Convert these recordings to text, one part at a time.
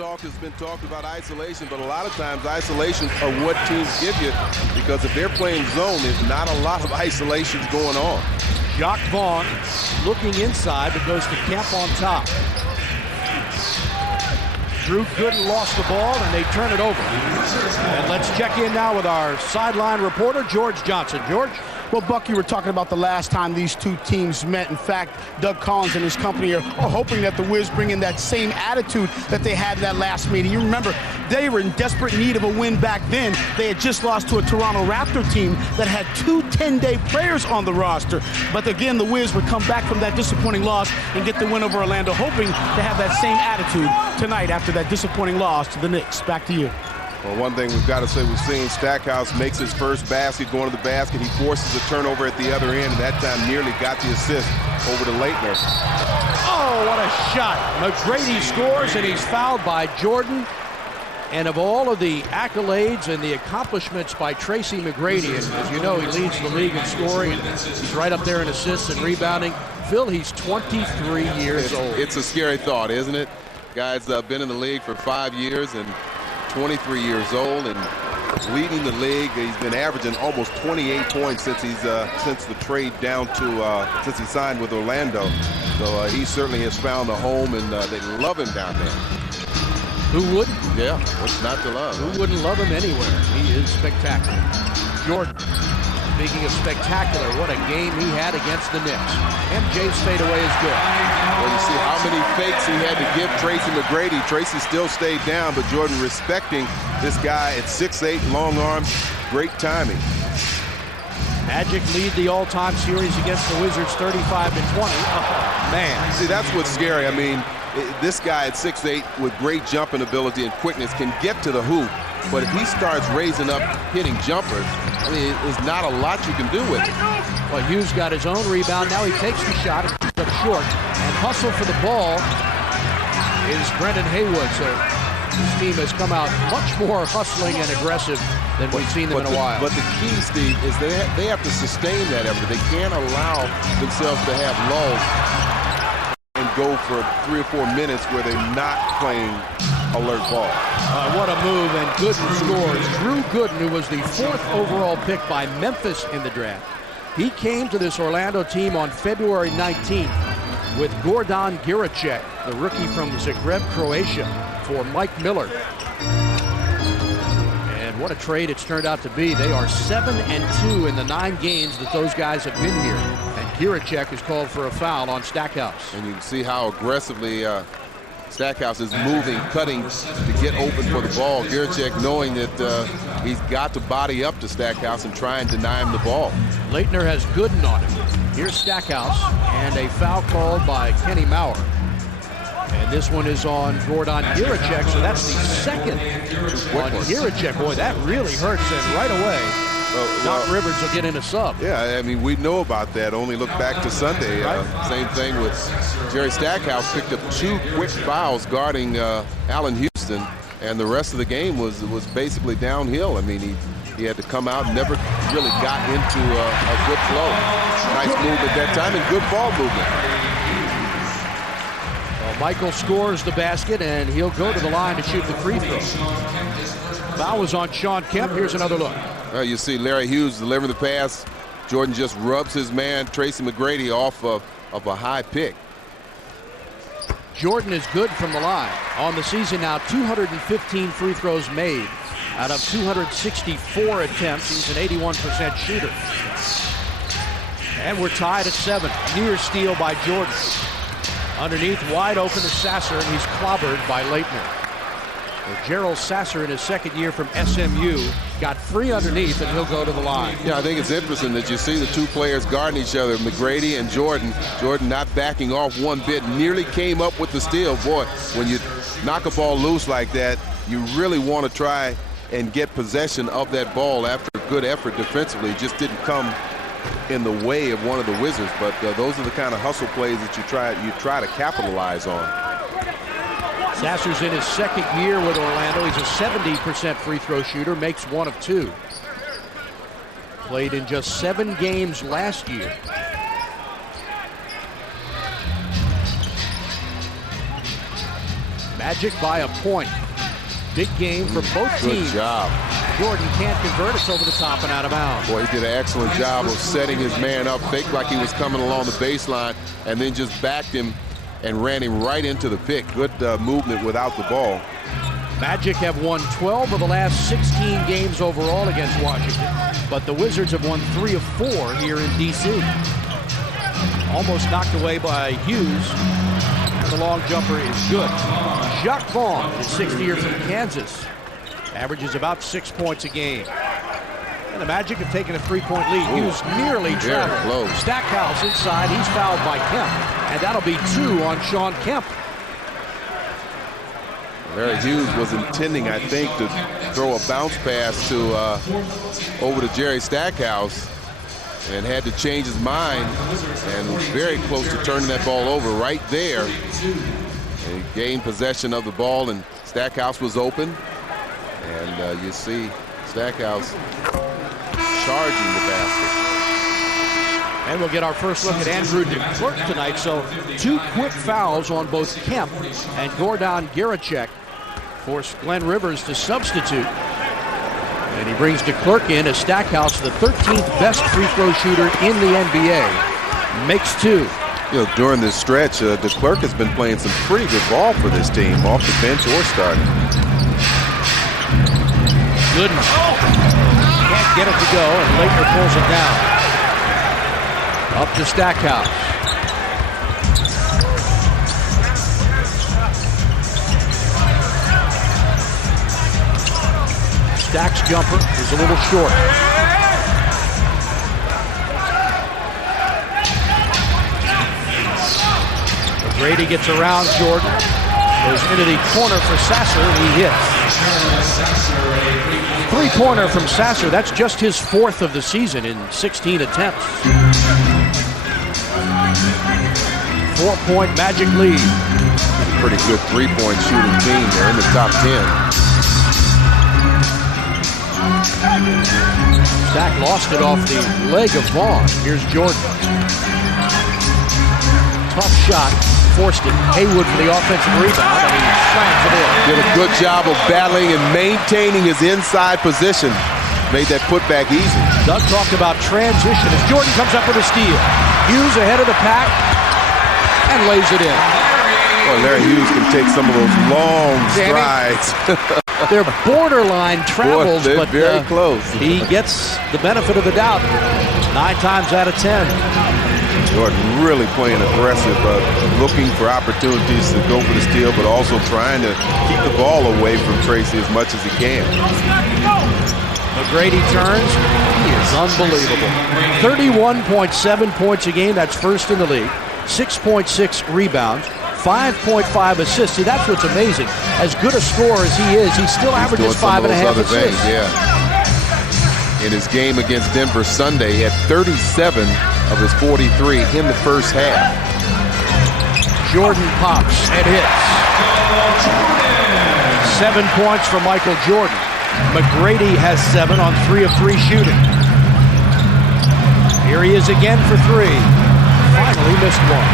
talk has been talked about isolation, but a lot of times isolations are what teams give you, because if they're playing zone, there's not a lot of isolations going on. Jacques Vaughn looking inside, but goes to Kemp on top. Drew Gooden lost the ball, and they turn it over. And let's check in now with our sideline reporter, George Johnson. George? Well, Buck, you were talking about the last time these two teams met. In fact, Doug Collins and his company are hoping that the Wiz bring in that same attitude that they had in that last meeting. You remember, they were in desperate need of a win back then. They had just lost to a Toronto Raptor team that had 2 10-day players on the roster. But again, the Wiz would come back from that disappointing loss and get the win over Orlando, hoping to have that same attitude tonight after that disappointing loss to the Knicks. Back to you. Well, one thing we've got to say, we've seen Stackhouse makes his first basket, going to the basket. He forces a turnover at the other end, and that time nearly got the assist over to Leitner. Oh, what a shot. McGrady scores, and he's fouled by Jordan. And of all of the accolades and the accomplishments by Tracy McGrady, and as you know, he leads the league in scoring, and he's right up there in assists and rebounding. Phil, he's 23 years old. It's a scary thought, isn't it? Guy's been in the league for 5 years and 23 years old and leading the league. He's been averaging almost 28 points since the trade down to since he signed with Orlando. So he certainly has found a home, and they love him down there. Who wouldn't? Yeah, what's not to love? Who wouldn't love him anywhere? He is spectacular. Jordan, speaking of spectacular, what a game he had against the Knicks. MJ's fadeaway is good. Well, you see how many fakes he had to give Tracy McGrady. Tracy still stayed down, but Jordan respecting this guy at 6'8", long arms, great timing. Magic lead the all-time series against the Wizards 35-20. Oh, man. See, that's what's scary. I mean, this guy at 6'8", with great jumping ability and quickness, can get to the hoop, but if he starts raising up, hitting jumpers, I mean, there's not a lot you can do with it. Well, Hughes got his own rebound. Now he takes the shot and puts it up short. And hustle for the ball is Brendan Haywood. So this team has come out much more hustling and aggressive than we've seen them in a while. But the key, Steve, is they have to sustain that effort. They can't allow themselves to have lulls and go for 3 or 4 minutes where they're not playing alert ball. What a move, and Gooden scores. Drew Gooden, who was the 4th overall pick by Memphis in the draft. He came to this Orlando team on February 19th with Gordan Giricek, the rookie from Zagreb, Croatia, for Mike Miller. And what a trade it's turned out to be. They are 7-2 in the 9 games that those guys have been here. And Giricek is called for a foul on Stackhouse. And you can see how aggressively Stackhouse is moving, cutting to get open for the ball. Giricek knowing that he's got to body up to Stackhouse and try and deny him the ball. Leitner has Gooden on him. Here's Stackhouse, and a foul called by Kenny Maurer. And this one is on Gordan Giricek, so that's the second on Giricek. Boy, that really hurts, and right away, Doc Rivers will get in a sub. Yeah, I mean, we know about that. Only look back to Sunday. Same thing with Jerry Stackhouse. Picked up 2 quick fouls guarding Allen Houston, and the rest of the game was basically downhill. I mean, he had to come out and never really got into a good flow. Nice movement that time and good ball movement. Well, Michael scores the basket, and he'll go to the line to shoot the free throw. Foul was on Sean Kemp. Here's another look. Well, you see Larry Hughes delivering the pass. Jordan just rubs his man, Tracy McGrady, off of a high pick. Jordan is good from the line. On the season now, 215 free throws made out of 264 attempts. He's an 81% shooter. And we're tied at 7. Near steal by Jordan. Underneath, wide open to Sasser, and he's clobbered by Leitner. Gerald Sasser, in his 2nd year from SMU, got free underneath, and he'll go to the line. Yeah, I think it's interesting that you see the 2 players guarding each other, McGrady and Jordan. Jordan not backing off one bit, nearly came up with the steal. Boy, when you knock a ball loose like that, you really want to try and get possession of that ball after a good effort defensively. It just didn't come in the way of one of the Wizards, but those are the kind of hustle plays that you try to capitalize on. Sasser's in his 2nd year with Orlando. He's a 70% free throw shooter, makes 1 of 2. Played in just 7 games last year. Magic by a point. Big game for both teams. Good job. Jordan can't convert. It's over the top and out of bounds. Boy, he did an excellent job of setting his man up, faked like he was coming along the baseline, and then just backed him and ran him right into the pick. Good movement without the ball. Magic have won 12 of the last 16 games overall against Washington, but the Wizards have won 3 of 4 here in D.C. Almost knocked away by Hughes. The long jumper is good. Jacques Vaughn, the 6th-year from Kansas, averages about 6 points a game. And the Magic have taken a 3-point lead. Hughes nearly traveled. Stackhouse inside. He's fouled by Kemp, and that'll be 2 on Shawn Kemp. Larry Hughes was intending, I think, to throw a bounce pass to over to Jerry Stackhouse, and had to change his mind, and was very close to turning that ball over right there. And he gained possession of the ball, and Stackhouse was open. And you see Stackhouse charging the basket. And we'll get our first look at Andrew DeClerc tonight. So 2 quick fouls on both Kemp and Gordon Garicek forced Glenn Rivers to substitute. And he brings DeClerc in as Stackhouse, the 13th best free throw shooter in the NBA. Makes 2. You know, during this stretch, DeClerc has been playing some pretty good ball for this team, off the bench or starting. Gooden can't get it to go, and Laettner pulls it down. Up to Stackhouse. Stack's jumper is a little short. Brady gets around Jordan. Goes into the corner for Sasser, and he hits. 3-pointer from Sasser. That's just his 4th of the season in 16 attempts. 4-point Magic lead. Pretty good 3-point shooting team. They're in the top 10. Stack lost it off the leg of Vaughn. Here's Jordan. Tough shot. Forced it. Haywood for the offensive rebound, and he slams it in. Did a good job of battling and maintaining his inside position. Made that putback easy. Doug talked about transition as Jordan comes up with a steal. Hughes ahead of the pack and lays it in. Well, Larry Hughes can take some of those long strides. They're borderline travels, Boy, but very close. He gets the benefit of the doubt 9 times out of 10. Jordan really playing aggressive, looking for opportunities to go for the steal, but also trying to keep the ball away from Tracy as much as he can. McGrady turns. He is unbelievable. 31.7 points a game. That's first in the league. 6.6 rebounds. 5.5 assists. See, that's what's amazing. As good a scorer as he is, he still averages 5.5 assists. In his game against Denver Sunday, he had 37 of his 43 in the first half. Jordan pops and hits. 7 points for Michael Jordan. McGrady has 7 on 3 of 3 shooting. Here he is again for 3. Finally missed one.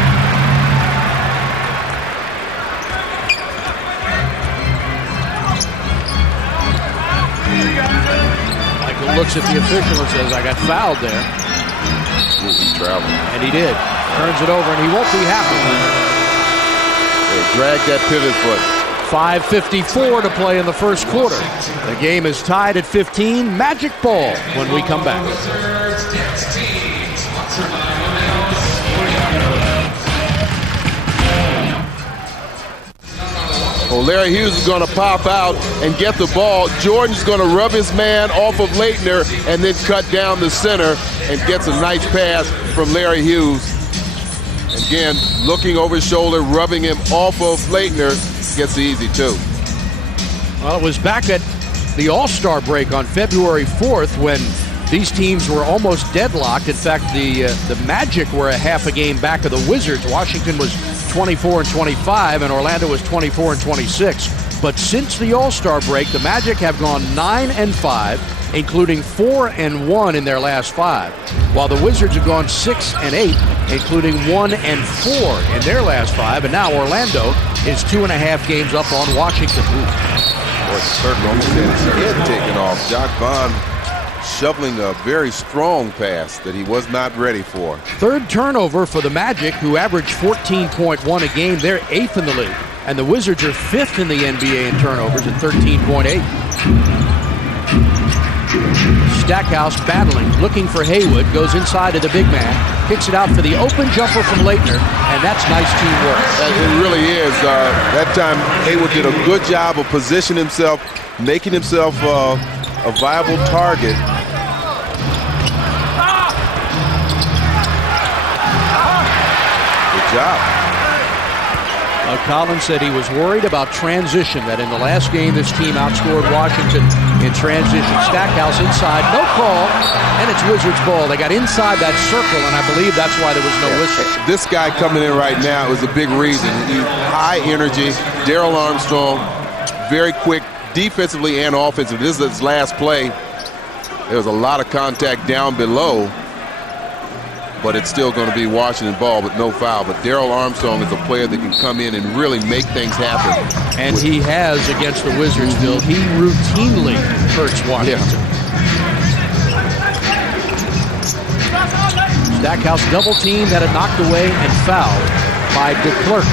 Michael looks at the official and says, I got fouled there. He traveled. And he did. Turns it over, and he won't be happy. They dragged that pivot foot. 5:54 to play in the first quarter. The game is tied at 15. Magic ball when we come back. Well, Larry Hughes is going to pop out and get the ball. Jordan's going to rub his man off of Laettner and then cut down the center and gets a nice pass from Larry Hughes. Again, looking over his shoulder, rubbing him off of Laettner, gets the easy 2. Well, it was back at the All-Star break on February 4th when these teams were almost deadlocked. In fact, the Magic were a half a game back of the Wizards. Washington was 24-25, and Orlando was 24-26. But since the All-Star break, the Magic have gone 9-5, including 4-1 in their last 5, while the Wizards have gone 6 and 8, including 1 and 4 in their last 5. And now Orlando is 2.5 games up on Washington. Kirk almost had his head taken off. Jock Vaughn shoveling a very strong pass that he was not ready for. Third turnover for the Magic, who average 14.1 a game. They're 8th in the league. And the Wizards are 5th in the NBA in turnovers at 13.8. Stackhouse battling, looking for Haywood, goes inside to the big man, kicks it out for the open jumper from Leitner, and that's nice teamwork. It really is. That time, Haywood did a good job of positioning himself, making himself a viable target. Good job. Collins said he was worried about transition, that in the last game this team outscored Washington in transition. Stackhouse inside, no call, and it's Wizards ball. They got inside that circle, and I believe that's why there was no whistle. This guy coming in right now is a big reason. He's high energy. Darrell Armstrong, very quick defensively and offensively. This is his last play. There was a lot of contact down below, but it's still going to be Washington ball, but no foul. But Darrell Armstrong is a player that can come in and really make things happen. And he has against the Wizards, Bill. He routinely hurts Washington. Yeah. Stackhouse double teamed, had it knocked away and fouled by DeClercq.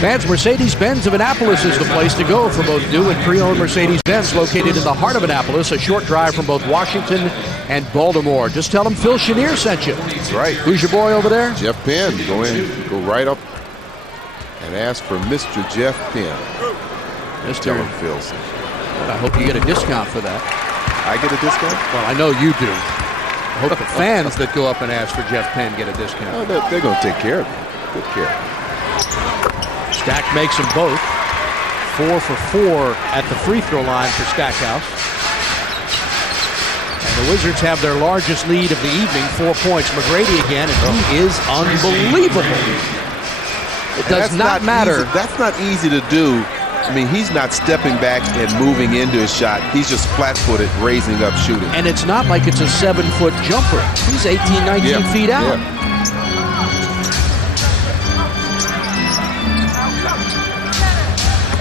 Fans, Mercedes-Benz of Annapolis is the place to go for both new and pre-owned Mercedes-Benz, located in the heart of Annapolis, a short drive from both Washington and Baltimore. Just tell them Phil Chenier sent you. That's right. Who's your boy over there? Jeff Penn. Go right up and ask for Mr. Jeff Penn. Tell him Phil sent you. Well, I hope you get a discount for that. I get a discount? Well, I know you do. I hope the fans that go up and ask for Jeff Penn get a discount. Oh, they're going to take care of you. Good care. Stack makes them both. 4 for 4 at the free throw line for Stackhouse. And the Wizards have their largest lead of the evening, 4 points. McGrady again, and he is unbelievable. It does not matter. That's not easy to do. I mean, he's not stepping back and moving into a shot. He's just flat-footed, raising up, shooting. And it's not like it's a 7-foot jumper. He's 18, 19 feet out. Yeah.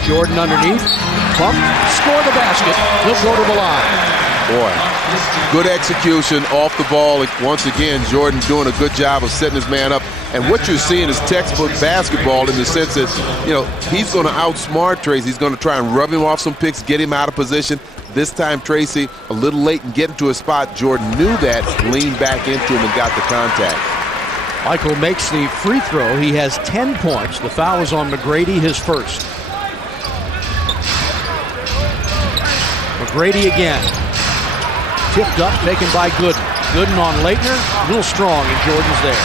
Jordan underneath, pump, score the basket. He'll go to the line. Boy, good execution off the ball. Once again, Jordan doing a good job of setting his man up. And what you're seeing is textbook basketball in the sense that, he's going to outsmart Tracy. He's going to try and rub him off some picks, get him out of position. This time, Tracy, a little late in getting to a spot. Jordan knew that, leaned back into him and got the contact. Michael makes the free throw. He has 10 points. The foul is on McGrady, his first. McGrady again. Tipped up, taken by Gooden. Gooden on Leitner, a little strong, and Jordan's there.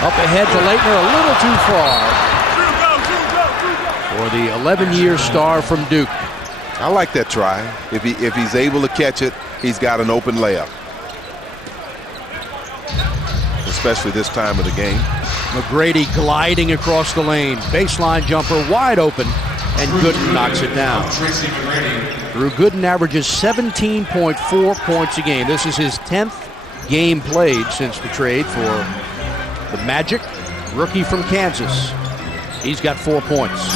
Up ahead to Leitner, a little too far. For the 11-year star from Duke. I like that try. If he's able to catch it, he's got an open layup. Especially this time of the game. McGrady gliding across the lane. Baseline jumper wide open, and Gooden knocks it down. Drew Gooden averages 17.4 points a game. This is his 10th game played since the trade for the Magic. Rookie from Kansas. He's got 4 points.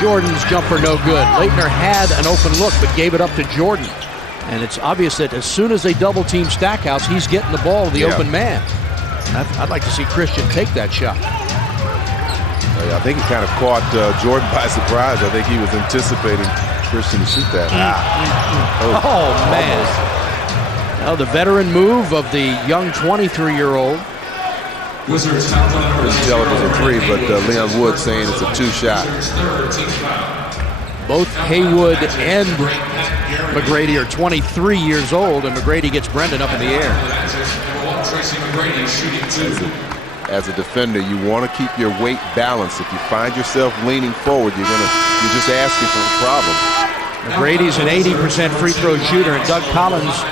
Jordan's jumper no good. Leitner had an open look but gave it up to Jordan. And it's obvious that as soon as they double team Stackhouse, he's getting the ball to the open man. I'd like to see Christian take that shot. I think he kind of caught Jordan by surprise. I think he was anticipating Christian to shoot that. Oh, man. Now the veteran move of the young 23-year-old. Couldn't tell it was a 3, but Leon Wood saying it's a 2-shot. Both Haywood and McGrady are 23 years old, and McGrady gets Brendan up in the air. As a defender, you want to keep your weight balanced. If you find yourself leaning forward, you're just asking for a problem. McGrady's an 80% free throw shooter, and Doug Collins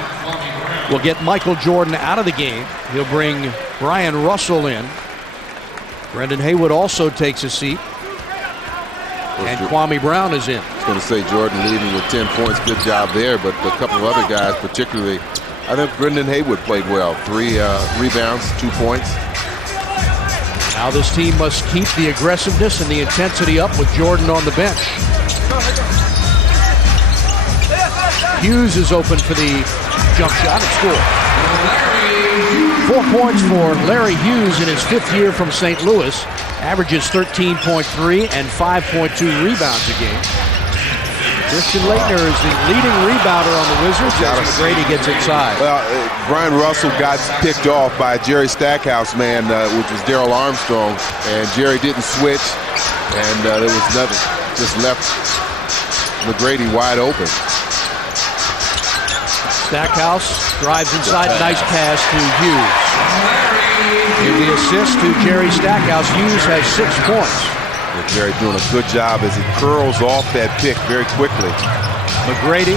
will get Michael Jordan out of the game. He'll bring Brian Russell in. Brendan Haywood also takes a seat. And Kwame Brown is in. I was going to say Jordan leading with 10 points. Good job there. But a couple of other guys, particularly, I think Brendan Haywood played well. 3 rebounds, 2 points. Now this team must keep the aggressiveness and the intensity up with Jordan on the bench. Hughes is open for the jump shot and score. 4 points for Larry Hughes in his 5th year from St. Louis. Averages 13.3 and 5.2 rebounds a game. Christian Laettner is the leading rebounder on the Wizards as McGrady gets inside. Well, Brian Russell got picked off by Jerry Stackhouse, man, which was Darrell Armstrong, and Jerry didn't switch, and there was nothing. Just left McGrady wide open. Stackhouse drives inside, nice pass to Hughes. In the assist to Jerry Stackhouse, Hughes has 6 points. Jerry doing a good job as he curls off that pick very quickly. McGrady,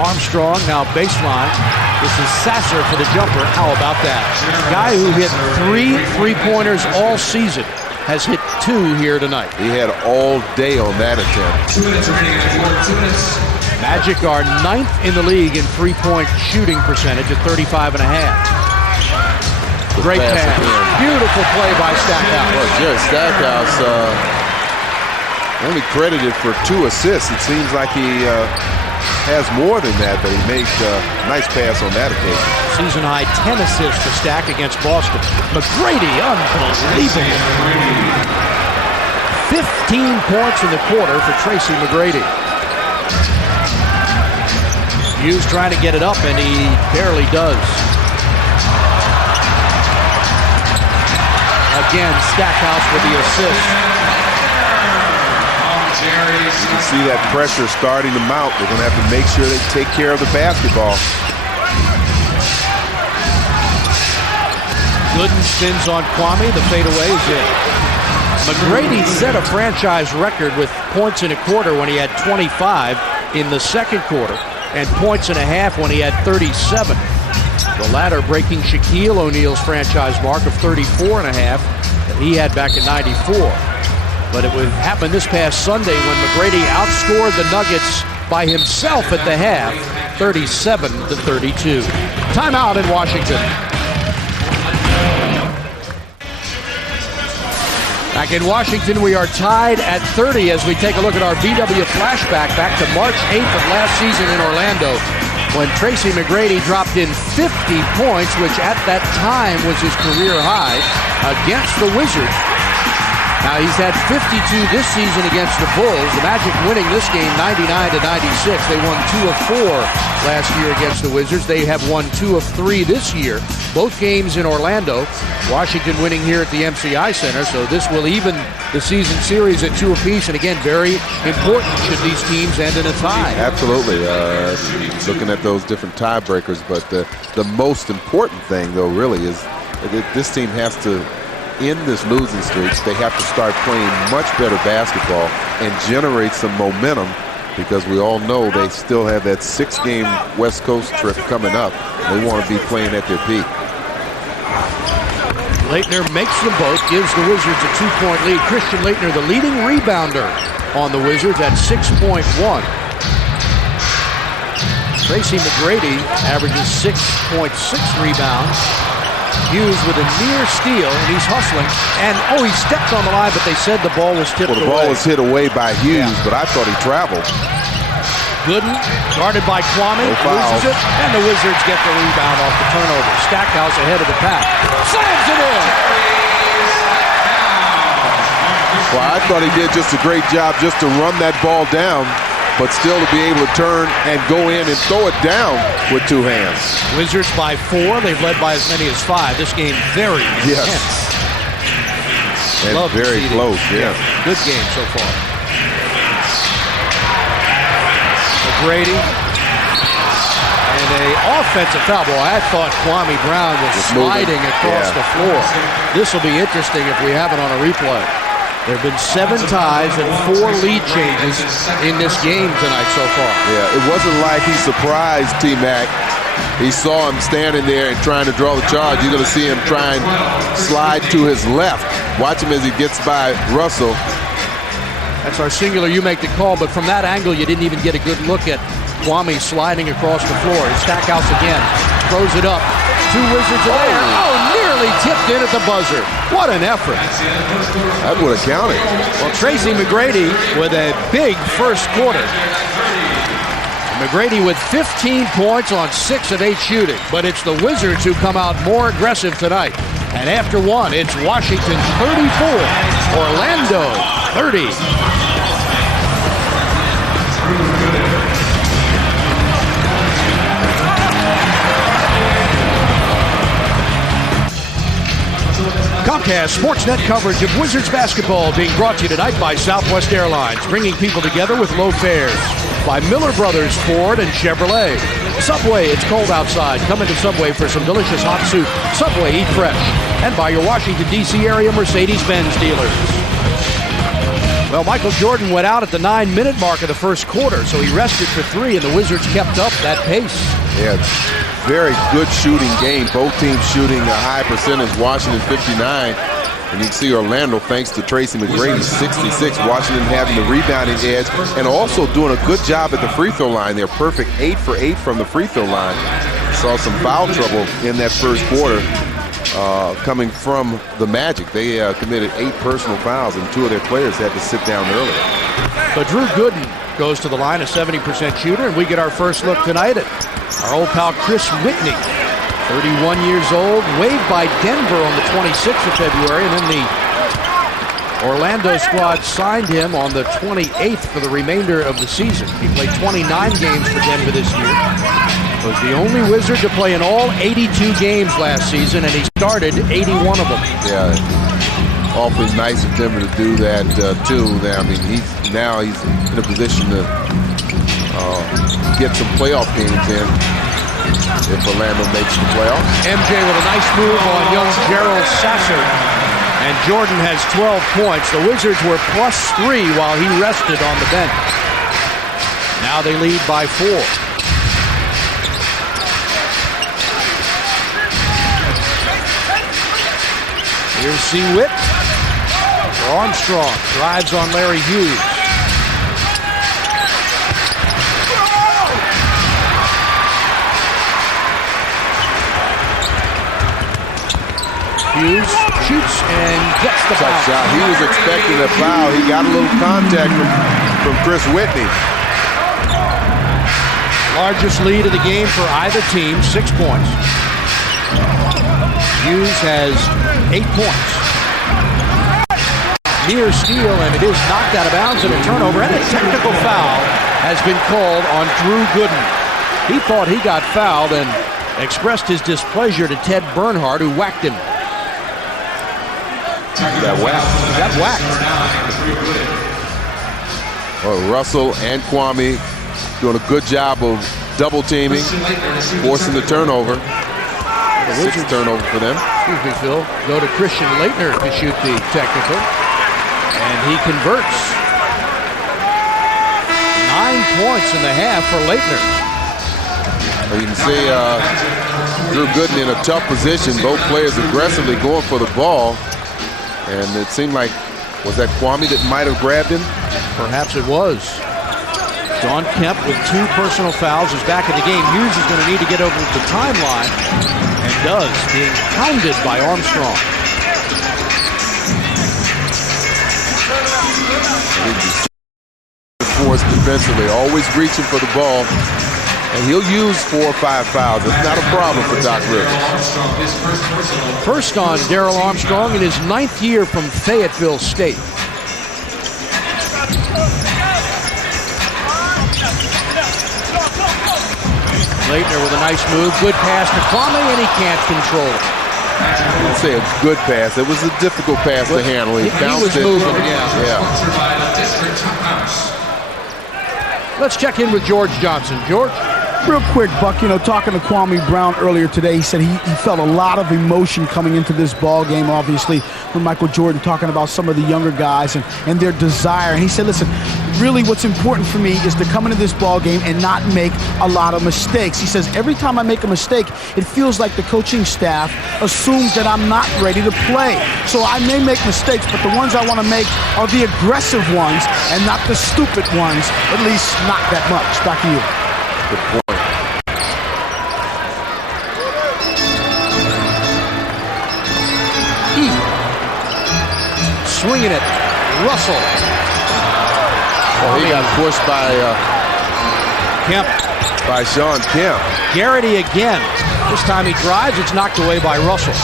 Armstrong, now baseline. This is Sasser for the jumper. How about that? Guy who hit 3 3-pointers all season has hit 2 here tonight. He had all day on that attempt. 2 minutes remaining for 2 minutes. Magic are 9th in the league in 3-point shooting percentage at 35.5. Great pass. Beautiful play by Stackhouse. Well, Jerry Stackhouse only credited for 2 assists. It seems like he has more than that, but he made a nice pass on that occasion. Season high 10 assists to Stack against Boston. McGrady, unbelievable. 15 points in the quarter for Tracy McGrady. Hughes trying to get it up, and he barely does. Again, Stackhouse with the assist. You can see that pressure starting to mount. They're going to have to make sure they take care of the basketball. Gooden spins on Kwame. The fadeaway is in. McGrady set a franchise record with points in a quarter when he had 25 in the second quarter, and points and a half when he had 37. The latter breaking Shaquille O'Neal's franchise mark of 34 and a half that he had back in '94. But it would happen this past Sunday when McGrady outscored the Nuggets by himself at the half, 37-32. Timeout in Washington. Back in Washington, we are tied at 30 as we take a look at our VW flashback back to March 8th of last season in Orlando, when Tracy McGrady dropped in 50 points, which at that time was his career high, against the Wizards. Now he's had 52 this season against the Bulls. The Magic winning this game 99-96. They won 2 of 4 last year against the Wizards. They have won 2 of 3 this year. Both games in Orlando. Washington winning here at the MCI Center, so this will even the season series at 2 apiece. And again, very important should these teams end in a tie. Absolutely. Looking at those different tiebreakers, but the most important thing, though, really is that this team has to end this losing streak. They have to start playing much better basketball and generate some momentum, because we all know they still have that 6-game West Coast trip coming up. They want to be playing at their peak. Laettner makes them both, gives the Wizards a 2-point lead. Christian Laettner, the leading rebounder on the Wizards at 6.1. Tracy McGrady averages 6.6 rebounds. Hughes with a near steal, and he's hustling. And, he stepped on the line, but they said the ball was tipped away. Well, the ball was hit away by Hughes, but I thought he traveled. Gooden, guarded by Kwame, loses it, and the Wizards get the rebound off the turnover. Stackhouse ahead of the pack. Slams it in! Well, I thought he did just a great job just to run that ball down, but still to be able to turn and go in and throw it down with 2 hands. Wizards by 4. They've led by as many as 5. This game very intense. And very close, yeah. Good game so far. McGrady. And an offensive foul. Boy, I thought Kwame Brown was sliding across the floor. This will be interesting if we have it on a replay. There have been 7 ties and 4 lead changes in this game tonight so far. Yeah, it wasn't like he surprised T-Mac. He saw him standing there and trying to draw the charge. You're going to see him try and slide to his left. Watch him as he gets by Russell. That's our singular, you make the call, but from that angle, you didn't even get a good look at Kwame sliding across the floor. Stackhouse again, throws it up. Two Wizards in there. Oh, nearly tipped in at the buzzer. What an effort. That would have counted. Well, Tracy McGrady with a big first quarter. McGrady with 15 points on 6 of 8 shooting. But it's the Wizards who come out more aggressive tonight. And after one, it's Washington 34, Orlando 30. Comcast Sportsnet coverage of Wizards basketball being brought to you tonight by Southwest Airlines, bringing people together with low fares. By Miller Brothers Ford and Chevrolet. Subway, it's cold outside. Come into Subway for some delicious hot soup. Subway, eat fresh. And by your Washington, D.C. area Mercedes-Benz dealers. Well, Michael Jordan went out at the 9-minute mark of the first quarter, so he rested for 3, and the Wizards kept up that pace. Yeah, very good shooting game. Both teams shooting a high percentage. Washington 59. And you can see Orlando, thanks to Tracy McGrady, 66. Washington having the rebounding edge and also doing a good job at the free throw line. They're perfect 8 for 8 from the free throw line. Saw some foul trouble in that first quarter coming from the Magic. They committed 8 personal fouls, and 2 of their players had to sit down early. But Drew Gooden goes to the line, a 70% shooter, and we get our first look tonight at our old pal Chris Whitney. 31 years old, waived by Denver on the 26th of February, and then the Orlando squad signed him on the 28th for the remainder of the season. He played 29 games for Denver this year. Was the only Wizard to play in all 82 games last season, and he started 81 of them. Yeah, awfully nice of Denver to do that too. I mean, he's in a position to get some playoff games in. If Orlando makes the playoffs. MJ with a nice move on young Gerald Sasser. And Jordan has 12 points. The Wizards were +3 while he rested on the bench. Now they lead by 4. Here's C. Witt. Armstrong drives on Larry Hughes. Hughes shoots and gets the foul. Shot. He was expecting a foul. He got a little contact from Chris Whitney. Largest lead of the game for either team, 6 points. Hughes has 8 points. Near steal, and it is knocked out of bounds and a turnover, and a technical foul has been called on Drew Gooden. He thought he got fouled and expressed his displeasure to Ted Bernhardt, who whacked him. Got whacked. Well, Russell and Kwame doing a good job of double teaming, forcing the turnover. The Wizards turnover for them. Excuse me, Phil. Go to Christian Laettner to shoot the technical. And he converts. 9 points in the half for Laettner. Well, you can see Drew Gooden in a tough position. Both players aggressively going for the ball. And it seemed like, was that Kwame that might have grabbed him? Perhaps it was. John Kemp with 2 personal fouls is back in the game. Hughes is going to need to get over the timeline, and does, being pounded by Armstrong. Force defensively, always reaching for the ball. And he'll use 4 or 5 fouls. It's not a problem for Doc Rivers. First on Darrell Armstrong in his 9th year from Fayetteville State. Laettner with a nice move. Good pass to Kwame, and he can't control it. I would say a good pass. It was a difficult pass to handle. He bounced was moving, yeah. Let's check in with George Johnson. George? Real quick, Buck, talking to Kwame Brown earlier today, he said he felt a lot of emotion coming into this ball game, obviously, when Michael Jordan talking about some of the younger guys and their desire. And he said, listen, really what's important for me is to come into this ball game and not make a lot of mistakes. He says, every time I make a mistake, it feels like the coaching staff assumes that I'm not ready to play. So I may make mistakes, but the ones I want to make are the aggressive ones and not the stupid ones, at least not that much. Back to you. Good point. Swinging it, Russell. Oh, he got pushed by Kemp. By Sean Kemp. Garrity again. This time he drives. It's knocked away by Russell.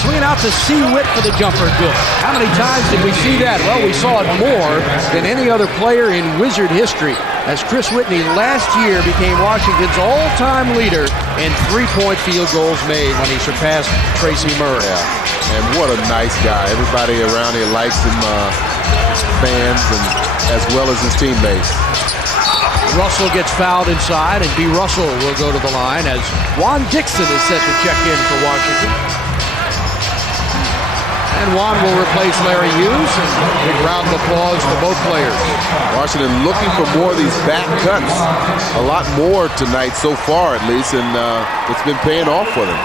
Swinging out to Witt for the jumper. Good. How many times did we see that? Well, we saw it more than any other player in Wizard history, as Chris Whitney last year became Washington's all-time leader in three-point field goals made when he surpassed Tracy Murray. Yeah. And what a nice guy. Everybody around here likes him, fans, and as well as his teammates. Russell gets fouled inside, and B. Russell will go to the line as Juan Dixon is set to check in for Washington. And Juan will replace Larry Hughes, and a big round of applause for both players. Washington looking for more of these back cuts. A lot more tonight so far, at least, and it's been paying off for them.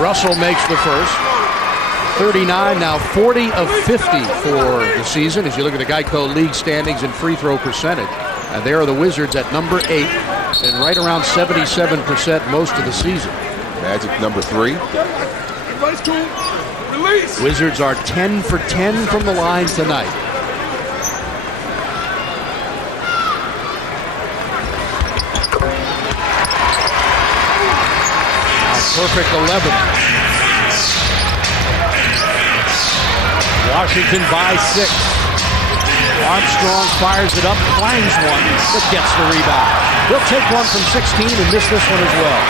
Russell makes the first. 39, now 40 of 50 for the season as you look at the Geico League standings and free throw percentage. And there are the Wizards at number 8 and right around 77% most of the season. Magic number 3. Everybody's cool. Release. Wizards are 10 for 10 from the line tonight. Perfect 11. Washington by 6. Armstrong fires it up, clangs one, but gets the rebound. He'll take one from 16 and miss this one as well.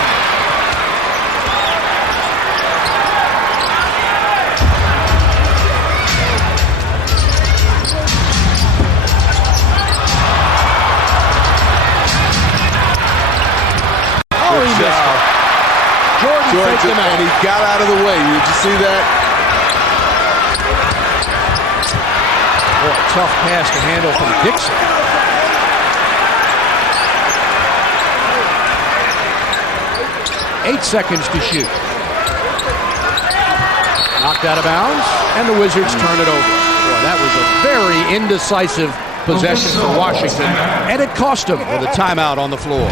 Oh, he missed it. Jordan faked him out. And he got out of the way. Did you see that? Boy, tough pass to handle from Dixon. Eight seconds to shoot. Knocked out of bounds, and the Wizards turn it over. Boy, that was a very indecisive possession for Washington, and it cost them with a timeout on the floor.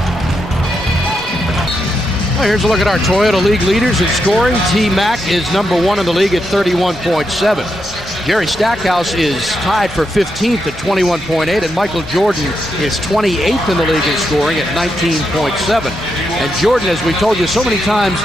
Well, here's a look at our Toyota League leaders in scoring. T-Mac is number 1 in the league at 31.7. Jerry Stackhouse is tied for 15th at 21.8, and Michael Jordan is 28th in the league in scoring at 19.7. And Jordan, as we told you so many times,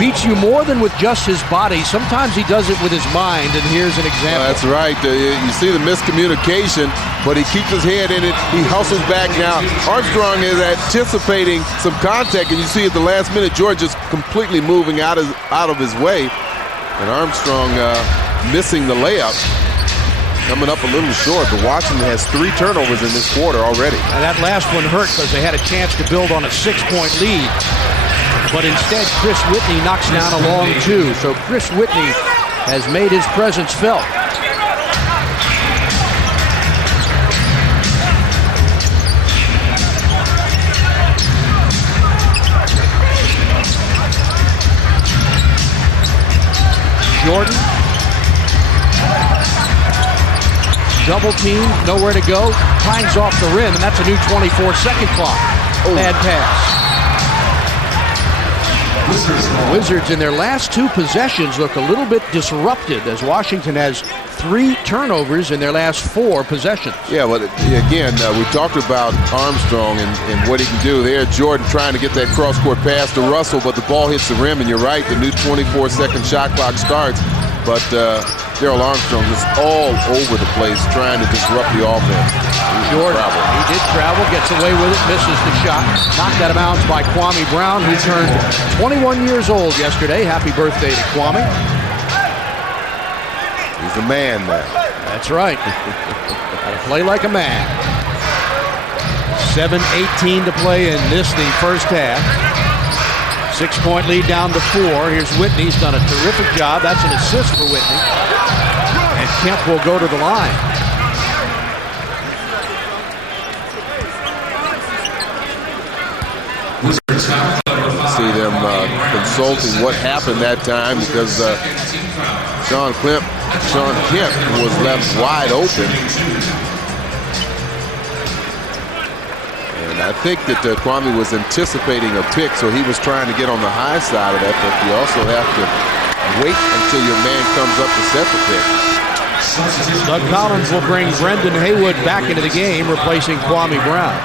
beats you more than with just his body. Sometimes he does it with his mind, and here's an example. That's right. You see the miscommunication, but he keeps his head in it. He hustles back now. Armstrong is anticipating some contact, and you see at the last minute, George is completely moving out of his way. And Armstrong missing the layup, coming up a little short. But Washington has 3 turnovers in this quarter already. And that last one hurt because they had a chance to build on a 6-point lead. But instead, Chris Whitney knocks down a long 2. So Chris Whitney has made his presence felt. Jordan. Double team, nowhere to go. Clangs off the rim, and that's a new 24-second clock. Bad pass. Wizards in their last 2 possessions look a little bit disrupted as Washington has 3 turnovers in their last 4 possessions. Yeah, well, again, we talked about Armstrong and what he can do there. Jordan trying to get that cross-court pass to Russell, but the ball hits the rim, and you're right, the new 24-second shot clock starts. But Darrell Armstrong is all over the place trying to disrupt the offense. Jordan, he did travel, gets away with it, misses the shot. Knocked out of bounds by Kwame Brown, who turned 21 years old yesterday. Happy birthday to Kwame. He's a man now. That's right. Gotta play like a man. 7:18 to play in this, the first half. 6-point lead down to 4. Here's Whitney. He's done a terrific job. That's an assist for Whitney. And Kemp will go to the line. See them consulting what happened that time because Sean Kemp was left wide open. And I think that Kwame was anticipating a pick, so he was trying to get on the high side of that, but you also have to wait until your man comes up to set the pick. Doug Collins will bring Brendan Haywood back into the game, replacing Kwame Brown.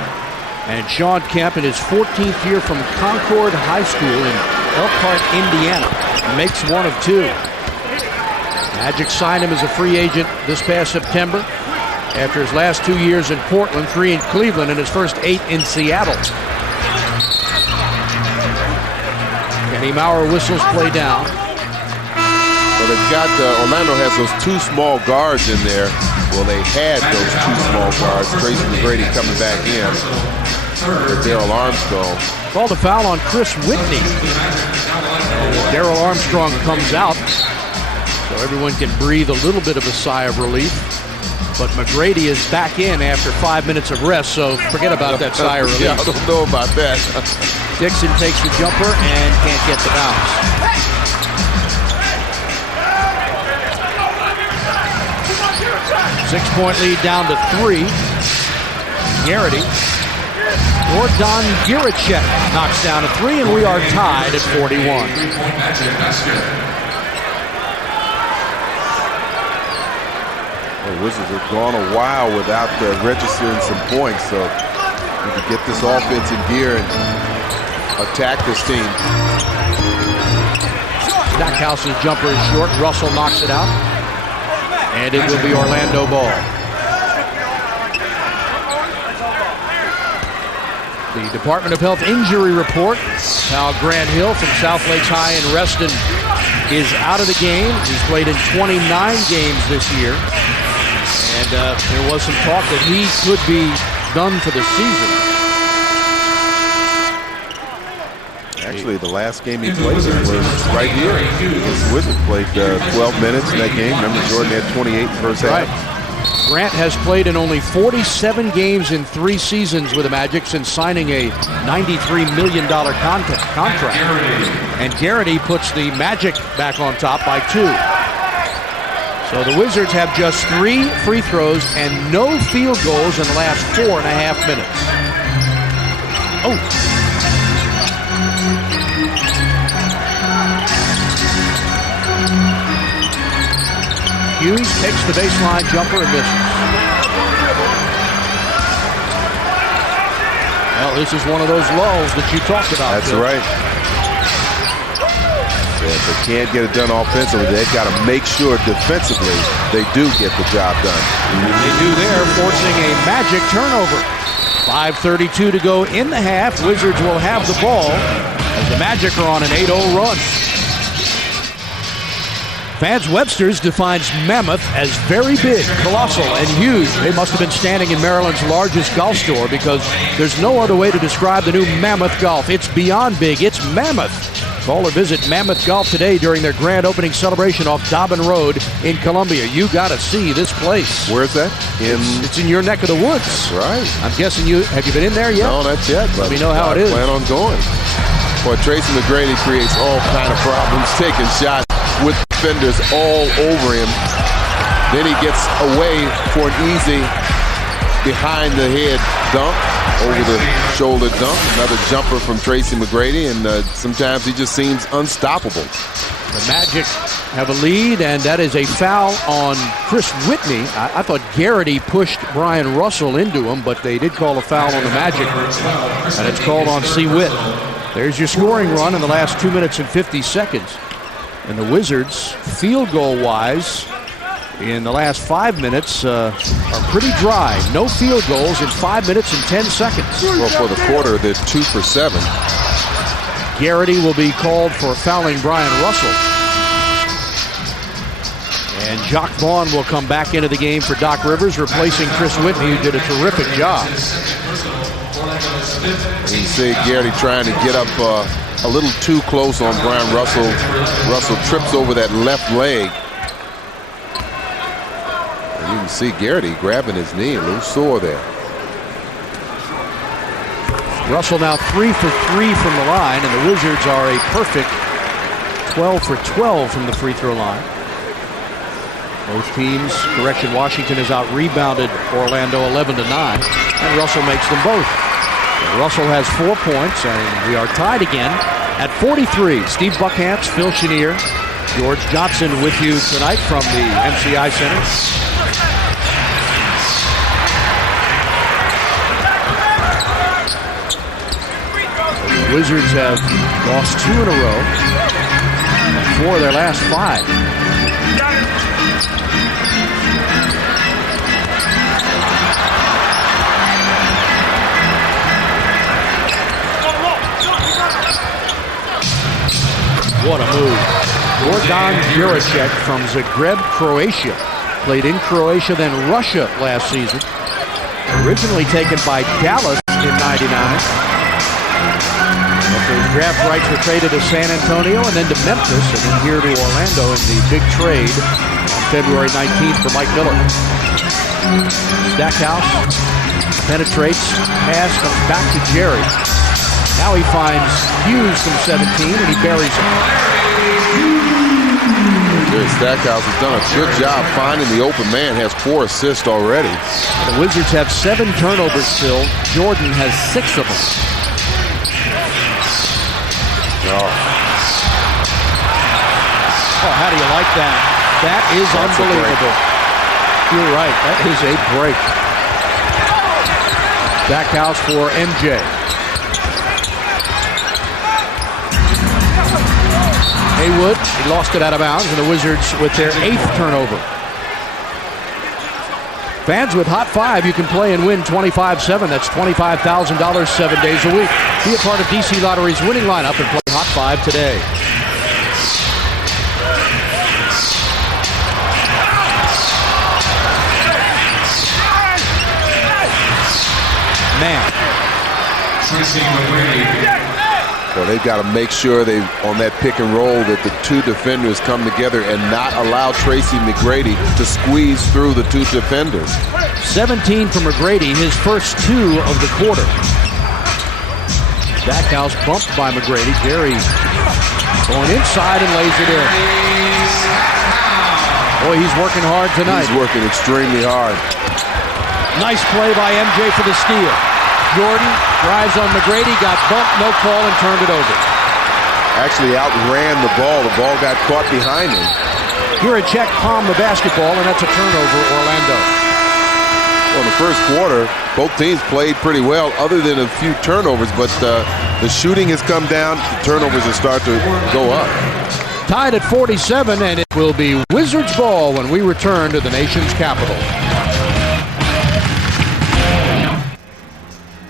And Sean Kemp, in his 14th year from Concord High School in Elkhart, Indiana, makes one of 2. Magic signed him as a free agent this past September after his last 2 years in Portland, 3 in Cleveland, and his first 8 in Seattle. Kenny Maurer whistles play down. Well, they've got, Orlando has those 2 small guards in there. Well, they had those 2 small guards. Tracy McGrady coming back in. Darrell Armstrong. Called a foul on Chris Whitney. Darrell Armstrong comes out, so everyone can breathe a little bit of a sigh of relief. But McGrady is back in after 5 minutes of rest, so forget about that sigh of relief. Yeah, I don't know about that. Dixon takes the jumper and can't get the bounce. Six-point lead down to 3. Garrity. Gordon Giricek knocks down a 3, and we are tied at 41. The Wizards have gone a while without registering some points, so you can get this offense in gear and attack this team. Stackhouse's jumper is short. Russell knocks it out, and it will be Orlando ball. The Department of Health injury report. Now Grant Hill from South Lakes High in Reston is out of the game. He's played in 29 games this year. And there was some talk that he could be done for the season. Actually, the last game he played in was right here. His Wizards played 12 minutes in that game. Remember, Jordan had 28 in the first half. Grant has played in only 47 games in 3 seasons with the Magic since signing a $93 million contract. And Garrity puts the Magic back on top by 2. So the Wizards have just 3 free throws and no field goals in the last 4.5 minutes. Oh. Hughes takes the baseline jumper and misses. Well, this is one of those lulls that you talked about. That's right. Yeah, if they can't get it done offensively, they've got to make sure defensively they do get the job done. They do there, forcing a Magic turnover. 5:32 to go in the half. Wizards will have the ball as the Magic are on an 8-0 run. Vance Webster's defines Mammoth as very big, colossal, and huge. They must have been standing in Maryland's largest golf store because there's no other way to describe the new Mammoth Golf. It's beyond big. It's Mammoth. Call or visit Mammoth Golf today during their grand opening celebration off Dobbin Road in Columbia. You got to see this place. Where's that? It's in your neck of the woods. Right. I'm guessing have you been in there yet? No, not yet. Let me know how it is. I plan on going. Boy, Tracy McGrady creates all kind of problems, taking shots with defenders all over him. Then he gets away for an easy behind-the-head dunk, over-the-shoulder dunk. Another jumper from Tracy McGrady, and sometimes he just seems unstoppable. The Magic have a lead, and that is a foul on Chris Whitney. I thought Garrity pushed Brian Russell into him, but they did call a foul on the Magic, and it's called on C. Witt. There's your scoring run in the last 2 minutes and 50 seconds. And the Wizards, field goal-wise, in the last 5 minutes are pretty dry. No field goals in 5 minutes and 10 seconds. Well, for the quarter, they're 2 for 7. Garrity will be called for fouling Brian Russell. And Jacques Vaughn will come back into the game for Doc Rivers, replacing Chris Whitney, who did a terrific job. You see Garrity trying to get up a little too close on Brian Russell. Russell trips over that left leg. And you can see Garrity grabbing his knee, a little sore there. Russell now 3 for 3 from the line, and the Wizards are a perfect 12 for 12 from the free throw line. Both teams, correction, Washington has out-rebounded Orlando 11-9, and Russell makes them both. And Russell has 4 points, and we are tied again at 43. Steve Buckhantz, Phil Chenier, George Johnson with you tonight from the MCI Center. The Wizards have lost 2 in a row, 4 of their last 5. What a move. Gordan Juracek from Zagreb, Croatia. Played in Croatia, then Russia last season. Originally taken by Dallas in '99. After his draft rights were traded to San Antonio and then to Memphis and then here to Orlando in the big trade on February 19th for Mike Miller. Stackhouse penetrates, pass comes back to Jerry. Now he finds Hughes from 17 and he buries him. Jerry Stackhouse has done a good job finding the open man, has 4 assists already. The Wizards have 7 turnovers still. Jordan has 6 of them. Oh, how do you like that? That is unbelievable. You're right. That is a break. Stackhouse for MJ. Haywood, he lost it out of bounds, and the Wizards with their 8th turnover. Fans with Hot 5, you can play and win 25-7. That's $25,000 7 days a week. Be a part of DC Lottery's winning lineup and play Hot 5 today. Man. Well, they've got to make sure they on that pick and roll that the 2 defenders come together and not allow Tracy McGrady to squeeze through the 2 defenders. 17 for McGrady, his first 2 of the quarter. Stackhouse bumped by McGrady. Jerry going inside and lays it in. Boy, he's working hard tonight. He's working extremely hard. Nice play by MJ for the steal. Jordan drives on McGrady, got bumped, no call, and turned it over. Actually outran the ball. The ball got caught behind him. Juracek palmed the basketball, and that's a turnover, Orlando. Well, in the first quarter, both teams played pretty well, other than a few turnovers, but the shooting has come down. The turnovers have started to go up. Tied at 47, and it will be Wizards ball when we return to the nation's capital.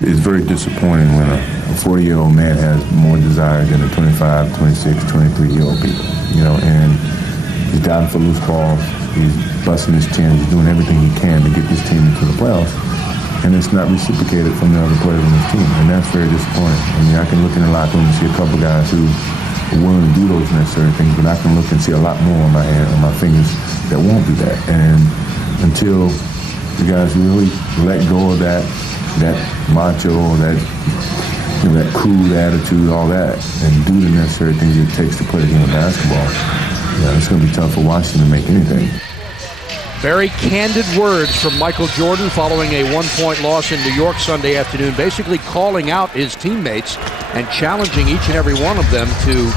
It's very disappointing when a 40-year-old man has more desire than a 25, 26, 23-year-old people, you know, and he's diving for loose balls, he's busting his chin, he's doing everything he can to get this team into the playoffs, and it's not reciprocated from the other players on this team, and that's very disappointing. I mean, I can look in the locker room and see a couple guys who are willing to do those necessary things, but I can look and see a lot more on my hand, on my fingers that won't do that, and until the guys really let go of that macho, that crude attitude, all that, and do the necessary things it takes to play the game of basketball, yeah, it's going to be tough for Washington to make anything. Very candid words from Michael Jordan following a 1-point loss in New York Sunday afternoon, basically calling out his teammates and challenging each and every one of them to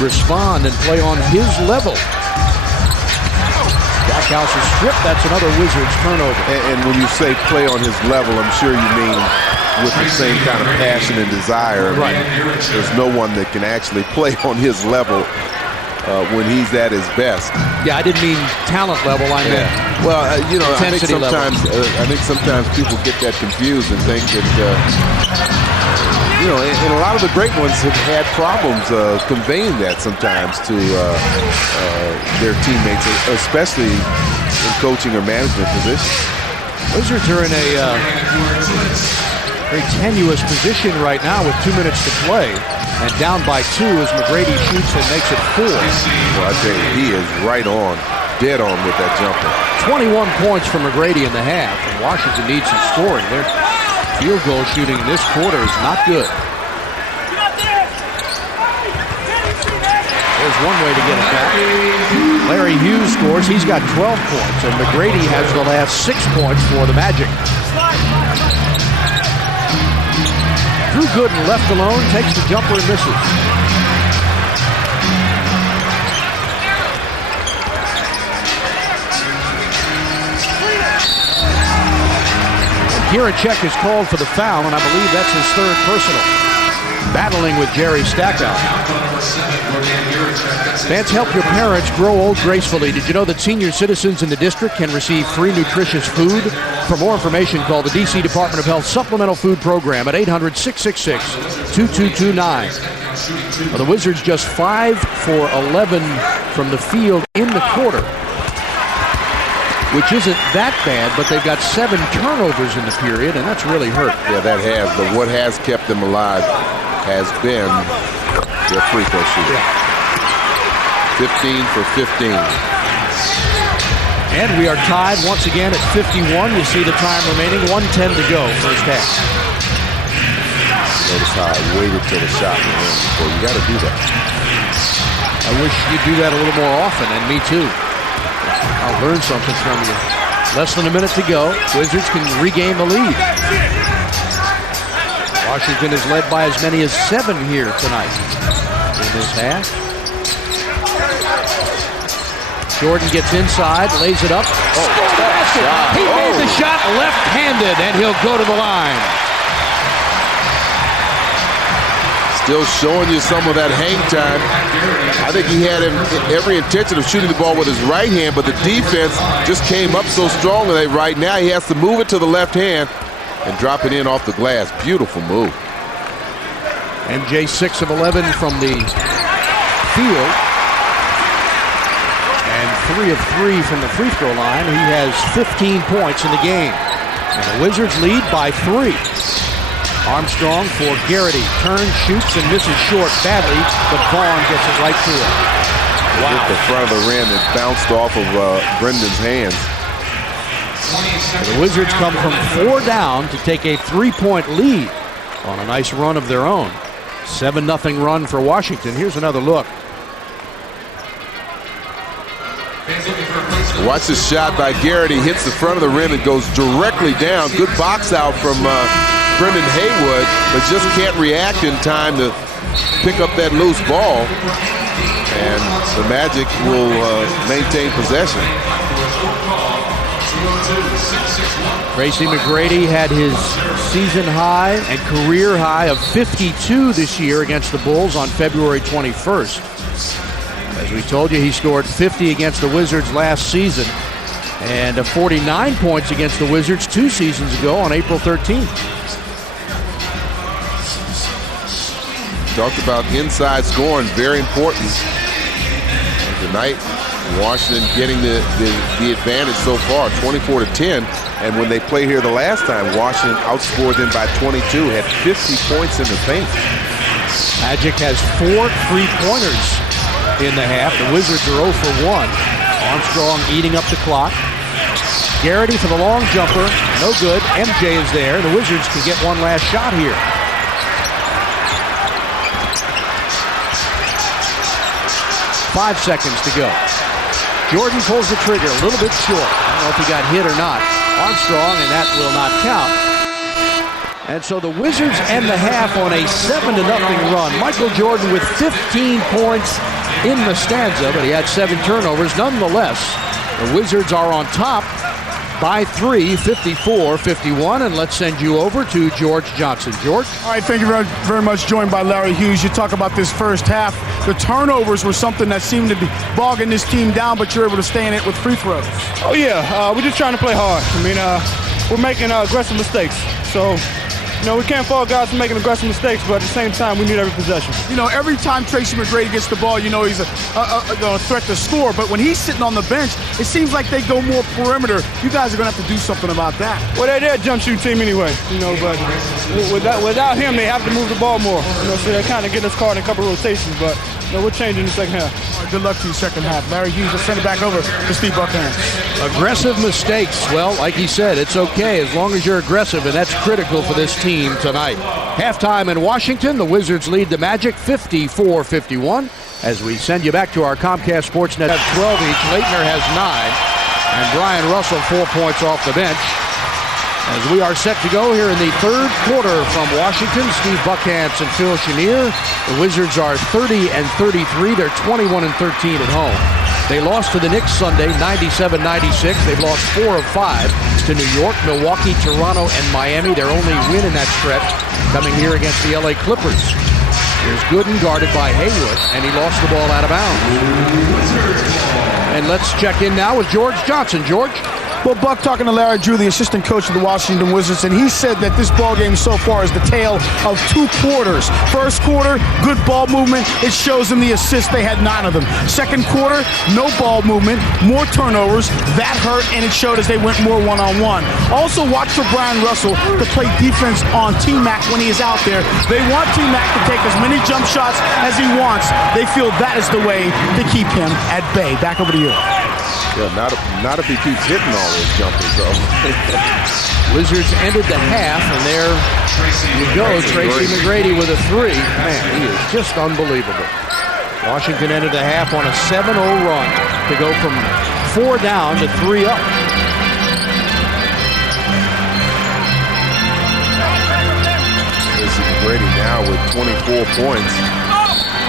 respond and play on his level. Stackhouse is stripped. That's another Wizards turnover. And when you say play on his level, I'm sure you mean with the same kind of passion and desire. Right. There's no one that can actually play on his level when he's at his best. Yeah, I didn't mean talent level. I meant well, you know, I think sometimes people get that confused and think that you know, and a lot of the great ones have had problems conveying that sometimes to their teammates, especially in coaching or management positions. Wizards are in a Very tenuous position right now with 2 minutes to play. And down by 2 as McGrady shoots and makes it 4. Well, I tell you, he is right on, dead on with that jumper. 21 points for McGrady in the half, and Washington needs some scoring. Their field goal shooting in this quarter is not good. There's one way to get it back. Larry Hughes scores. He's got 12 points, and McGrady has the last 6 points for the Magic. Drew Gooden, left alone, takes the jumper and misses. Giracek is called for the foul, and I believe that's his 3rd personal. Battling with Jerry Stackhouse. Fans, help your parents grow old gracefully. Did you know that senior citizens in the district can receive free nutritious food? For more information, call the D.C. Department of Health Supplemental Food Program at 800-666-2229. Well, the Wizards just 5 for 11 from the field in the quarter, which isn't that bad, but they've got 7 turnovers in the period, and that's really hurt. Yeah, that has, but what has kept them alive has been their free throw shooting. 15 for 15. And we are tied once again at 51. You see the time remaining, 1:10 to go, first half. Notice how I waited till the shot went in before. You got to do that. I wish you'd do that a little more often, and me too. I'll learn something from you. Less than a minute to go. Wizards can regain the lead. Washington is led by as many as 7 here tonight in this half. Jordan gets inside, lays it up. He made the shot left-handed, and he'll go to the line. Still showing you some of that hang time. I think he had every intention of shooting the ball with his right hand, but the defense just came up so strongly that right now he has to move it to the left hand and drop it in off the glass. Beautiful move. MJ 6 of 11 from the field. And 3 of 3 from the free throw line. He has 15 points in the game. And the Wizards lead by 3. Armstrong for Garrity. Turns, shoots, and misses short badly, but Vaughn gets it right to him. Wow. Hit the front of the rim and bounced off of Brendan's hands. And the Wizards come from 4 down to take a 3-point lead on a nice run of their own. 7-0 run for Washington. Here's another look. Watch the shot by Garrity. Hits the front of the rim and goes directly down. Good box out from Brendan Haywood, but just can't react in time to pick up that loose ball. And the Magic will maintain possession. Tracy McGrady had his season high and career high of 52 this year against the Bulls on February 21st. As we told you, he scored 50 against the Wizards last season and 49 points against the Wizards 2 seasons ago on April 13th. Talked about inside scoring, very important. Tonight, Washington getting the advantage so far, 24-10. And when they played here the last time, Washington outscored them by 22, had 50 points in the paint. Magic has 4 3-pointers in the half. The Wizards are 0 for 1. Armstrong eating up the clock. Garrity for the long jumper, no good. MJ is there. The Wizards can get one last shot here. Five seconds to go. Jordan pulls the trigger a little bit short. I don't know if he got hit or not. Armstrong, and that will not count. And so the Wizards end the half on a 7-0 run. Michael Jordan with 15 points in the stanza, but he had 7 turnovers. Nonetheless, the Wizards are on top by 3, 54-51, and let's send you over to George Johnson. George? All right, thank you very much. Joined by Larry Hughes. You talk about this first half. The turnovers were something that seemed to be bogging this team down, but you're able to stay in it with free throws. Oh, yeah. We're just trying to play hard. I mean, we're making aggressive mistakes. So You know, we can't fault guys for making aggressive mistakes, but at the same time, we need every possession. You know, every time Tracy McGrady gets the ball, you know he's a threat to score. But when he's sitting on the bench, it seems like they go more perimeter. You guys are going to have to do something about that. Well, they're a jump shoot team anyway, you know, but without him, they have to move the ball more. You know, so they kind of get us caught in a couple rotations, but you know, we're changing in the second half. All right, good luck to you second half. Larry Hughes, let's send it back over to Steve Buchanan. Aggressive mistakes. Well, like he said, it's okay as long as you're aggressive, and that's critical for this team tonight. Halftime in Washington, the Wizards lead the Magic 54-51. As we send you back to our Comcast Sportsnet, 12 each. Leitner has 9, and Brian Russell 4 points off the bench. As we are set to go here in the third quarter from Washington, Steve Buckhantz and Phil Chenier. The Wizards are 30-33. They're 21-13 at home. They lost to the Knicks Sunday, 97-96. They've lost 4 of 5 to New York, Milwaukee, Toronto, and Miami. Their only win in that stretch coming here against the LA Clippers. Here's Gooden guarded by Haywood, and he lost the ball out of bounds. And let's check in now with George Johnson. George? Well, Buck talking to Larry Drew, the assistant coach of the Washington Wizards, and he said that this ball game so far is the tale of 2 quarters. First quarter, good ball movement. It shows them the assists. They had 9 of them. Second quarter, no ball movement, more turnovers. That hurt, and it showed as they went more one-on-one. Also, watch for Brian Russell to play defense on T-Mac when he is out there. They want T-Mac to take as many jump shots as he wants. They feel that is the way to keep him at bay. Back over to you. Yeah, not if he keeps hitting all those jumpers, though. Wizards ended the half, and there you go. Tracy McGrady with a 3. Man, he is just unbelievable. Washington ended the half on a 7-0 run to go from 4 down to 3 up. Tracy McGrady now with 24 points.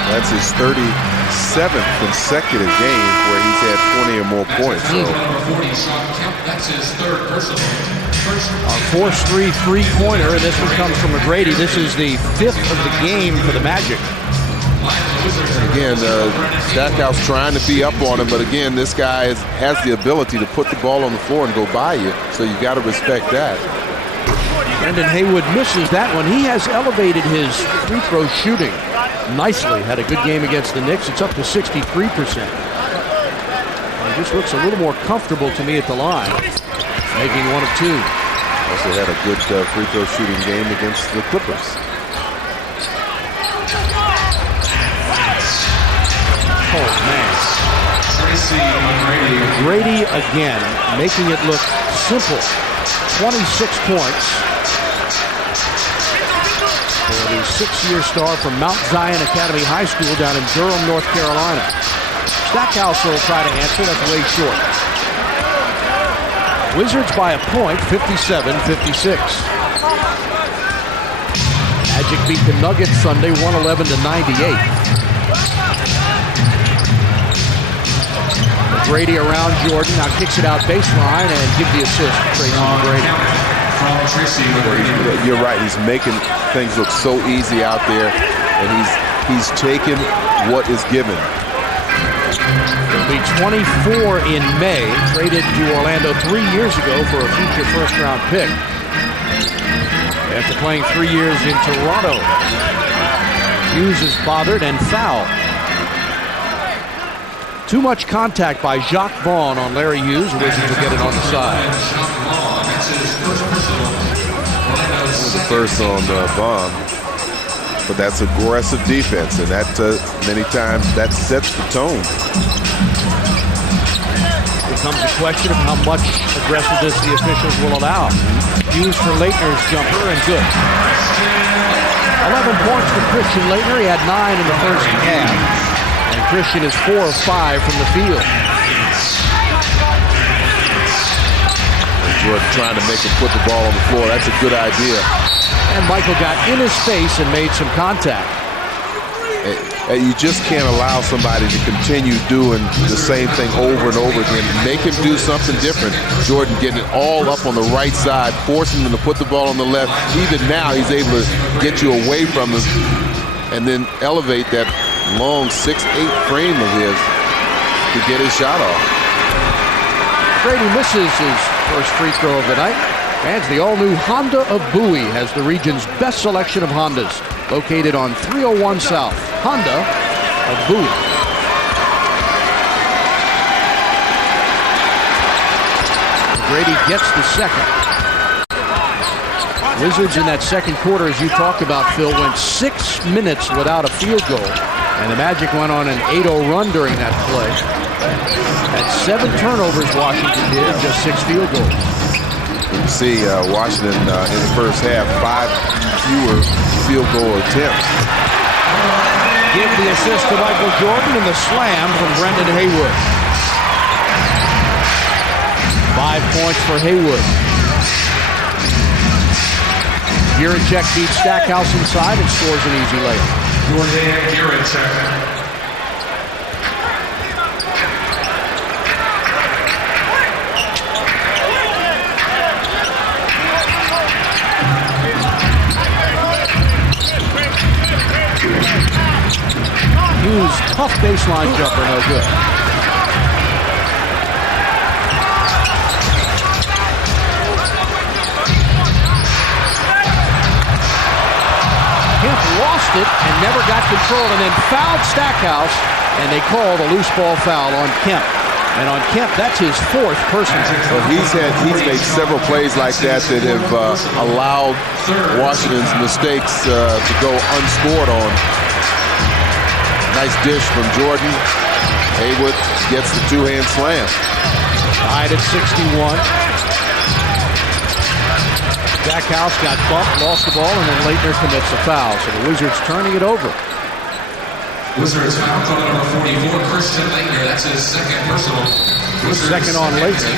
That's his 37th consecutive game where he's had 20 or more points. So. That's his 3rd personal. Our forced 3-3-pointer, and this one comes from McGrady. This is the 5th of the game for the Magic. Again, Stackhouse trying to be up on him, but again, this guy has the ability to put the ball on the floor and go by you, so you got to respect that. Brendan Haywood misses that one. He has elevated his free throw shooting nicely. Had a good game against the Knicks. It's up to 63%. He just looks a little more comfortable to me at the line, making 1 of 2. Also had a good free throw shooting game against the Clippers. Oh, man. McGrady again, making it look simple. 26 points. For the 6-year star from Mount Zion Academy High School down in Durham, North Carolina. Stackhouse will try to answer. That's way short. Wizards by a point, 57-56. Magic beat the Nuggets Sunday, 111-98. McGrady around Jordan, now kicks it out baseline and give the assist to Tracy McGrady. You're right, he's making things look so easy out there, and he's taking what is given. He'll be 24 in May, traded to Orlando 3 years ago for a future first-round pick. After playing 3 years in Toronto, Hughes is bothered and fouled. Too much contact by Jacques Vaughn on Larry Hughes. The Wizards will get it on the side. The first on Vaughn, but that's aggressive defense, and that many times that sets the tone. Becomes a question of how much aggressiveness the officials will allow. Hughes for Leitner's jumper, and good. 11 points for Christian Leitner. He had 9 in the first half. And Christian is 4 of 5 from the field. Jordan trying to make him put the ball on the floor. That's a good idea. And Michael got in his face and made some contact. You just can't allow somebody to continue doing the same thing over and over again. Make him do something different. Jordan getting it all up on the right side, forcing him to put the ball on the left. Even now, he's able to get you away from him and then elevate that long 6'8" frame of his to get his shot off. Brady misses his first free throw of the night. Fans, the all-new Honda of Bowie has the region's best selection of Hondas. Located on 301 South. Honda of Bowie. Grady gets the second. Wizards in that second quarter, as you talked about, Phil, went 6 minutes without a field goal. And the Magic went on an 8-0 run during that play. Had 7 turnovers, Washington did, and just 6 field goals. You see Washington in the first half, 5 fewer field goal attempts. Give the assist to Michael Jordan and the slam from Brendan Haywood. 5 points for Haywood. Girichek beats Stackhouse inside and scores an easy layup. Jordan Girichek. Hughes, tough baseline jumper, no good. Kemp lost it and never got control and then fouled Stackhouse, and they called a loose ball foul on Kemp. And on Kemp, that's his 4th personal. Well, he's made several plays like that have allowed Washington's mistakes to go unscored on. Nice dish from Jordan. Haywood gets the 2-hand slam. Tied at 61. Stackhouse got bumped, lost the ball, and then Leitner commits a foul. So the Wizards turning it over. Wizards foul call number 44, Christian Leitner. That's his 2nd personal. Wizards second on Leitner.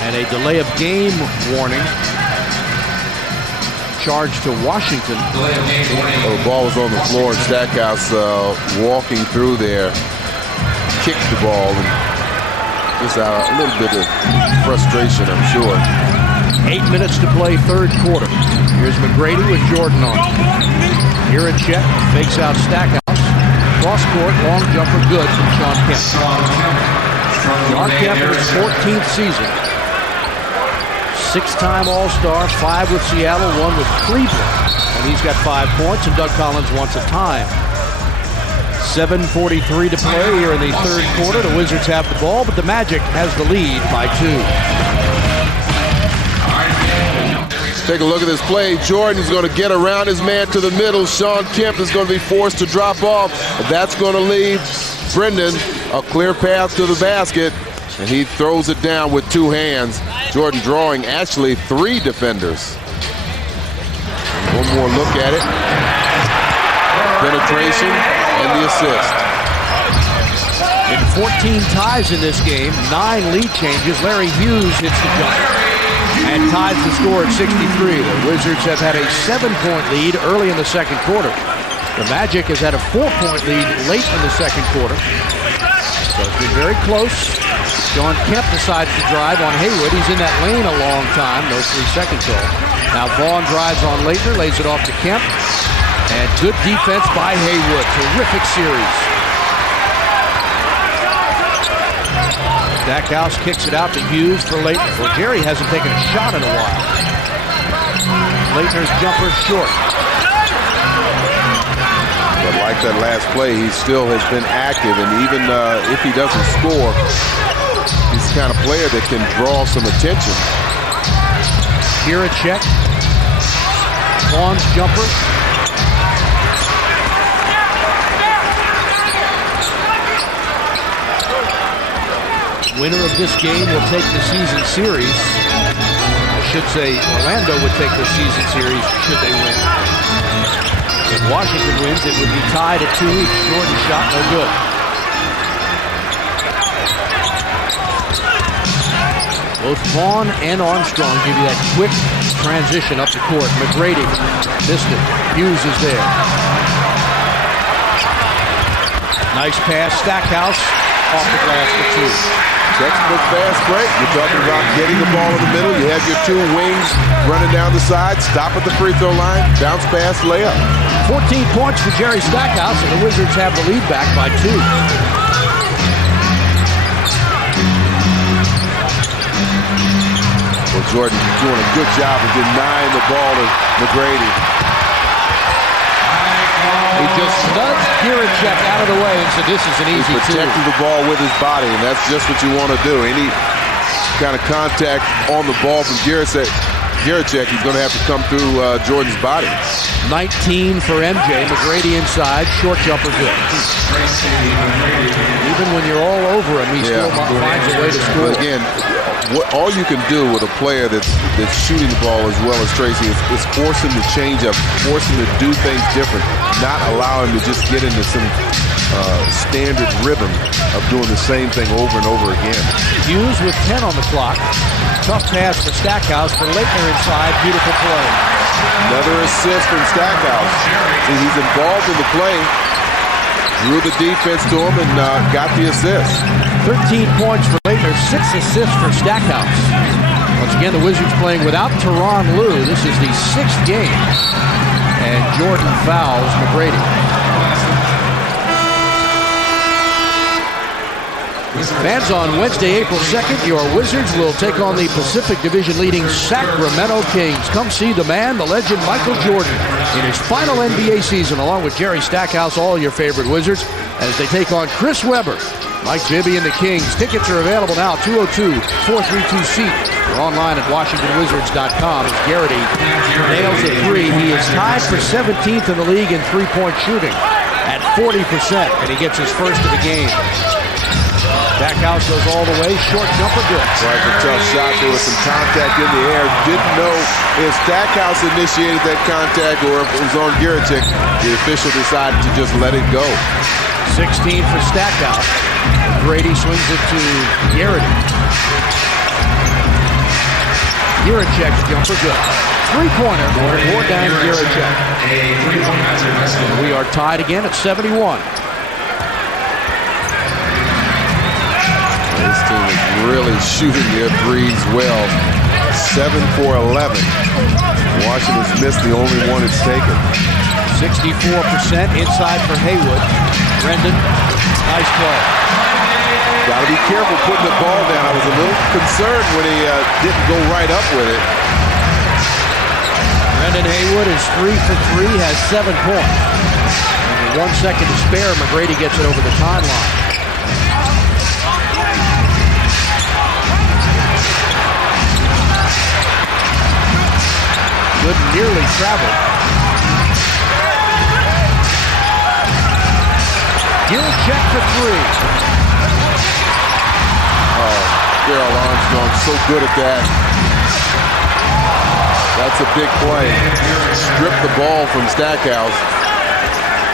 And a delay of game warning charged to Washington. Delay of game warning. Well, the ball was on the floor, and Stackhouse walking through there, kicked the ball, and just a little bit of frustration, I'm sure. 8 minutes to play, 3rd quarter. Here's McGrady with Jordan on. Girichek fakes out Stackhouse. Cross court, long jumper, good from Sean Kemp. Sean Kemp in his 14th season. 6-time All-Star, 5 with Seattle, 1 with Cleveland. And he's got 5 points, and Doug Collins wants a time. 7:43 to play here in the 3rd quarter. The Wizards have the ball, but the Magic has the lead by 2. Take a look at this play. Jordan's going to get around his man to the middle. Sean Kemp is going to be forced to drop off. That's going to leave Brendan a clear path to the basket, and he throws it down with 2 hands. Jordan drawing actually 3 defenders. One more look at it. Penetration and the assist. In 14 ties in this game, 9 lead changes. Larry Hughes hits the jumper and ties the score at 63. The Wizards have had a 7-point lead early in the 2nd quarter. The Magic has had a 4-point lead late in the 2nd quarter. So it's been very close. Sean Kemp decides to drive on Haywood. He's in that lane a long time. No 3-second call. Now Vaughn drives on Leitner, lays it off to Kemp. And good defense by Haywood. Terrific series. Stackhouse kicks it out to Hughes for Leitner. Well, Jerry hasn't taken a shot in a while. Leitner's jumper short. But like that last play, he still has been active, and even if he doesn't score, he's the kind of player that can draw some attention. Girichek. Vaughn's jumper. Winner of this game will take the season series. I should say Orlando would take the season series should they win. If Washington wins, it would be tied at 2 each. Jordan shot no good. Both Vaughn and Armstrong give you that quick transition up the court. McGrady missed it. Hughes is there. Nice pass. Stackhouse off the glass for 2. Textbook fast break. You're talking about getting the ball in the middle. You have your 2 wings running down the side. Stop at the free throw line. Bounce pass, layup. 14 points for Jerry Stackhouse, and the Wizards have the lead back by 2. Well, Jordan doing a good job of denying the ball to McGrady. He just nudged Giricek out of the way and said, this is an easy two. He protected the ball with his body, and that's just what you want to do. Any kind of contact on the ball from Giricek, he's going to have to come through Jordan's body. 19 for MJ. McGrady inside. Short jumper good. Even when you're all over him, he still finds a way to score. But again, all you can do with a player that's shooting the ball as well as Tracy is force him to change up, force him to do things different, not allow him to just get into some standard rhythm of doing the same thing over and over again. Hughes with 10 on the clock. Tough pass for Stackhouse for Leitner inside. Beautiful play. Another assist from Stackhouse. See, he's involved in the play. Drew the defense to him and got the assist. 13 points for Leitner, 6 assists for Stackhouse. Once again, the Wizards playing without Tyronn Lue. This is the 6th game. And Jordan fouls McGrady. Fans, on Wednesday, April 2nd, your Wizards will take on the Pacific Division leading Sacramento Kings. Come see the man, the legend, Michael Jordan, in his final NBA season, along with Jerry Stackhouse, all your favorite Wizards, as they take on Chris Webber, Mike Bibby, and the Kings. Tickets are available now, 202-432-SEAT. Or online at WashingtonWizards.com. As Garrity nails a three, he is tied for 17th in the league in three-point shooting at 40%, and he gets his first of the game. Stackhouse goes all the way, short jumper good. Right, a tough shot. There was some contact in the air. Didn't know if Stackhouse initiated that contact or if it was on Giricek. The official decided to just let it go. 16 for Stackhouse. Grady swings it to Garrity. Giricek's jumper good. Three-pointer for Dan Giricek. We are tied again at 71. This team is really shooting their threes well. 7 for 11. Washington's missed the only one it's taken. 64% inside for Haywood. Brendan, nice play. Got to be careful putting the ball down. I was a little concerned when he didn't go right up with it. Brendan Haywood is 3 for 3, has 7 points. And with 1 second to spare, McGrady gets it over the timeline. Good, nearly traveled. Giricek for 3. Darrell Armstrong, so good at that. That's a big play. Stripped the ball from Stackhouse.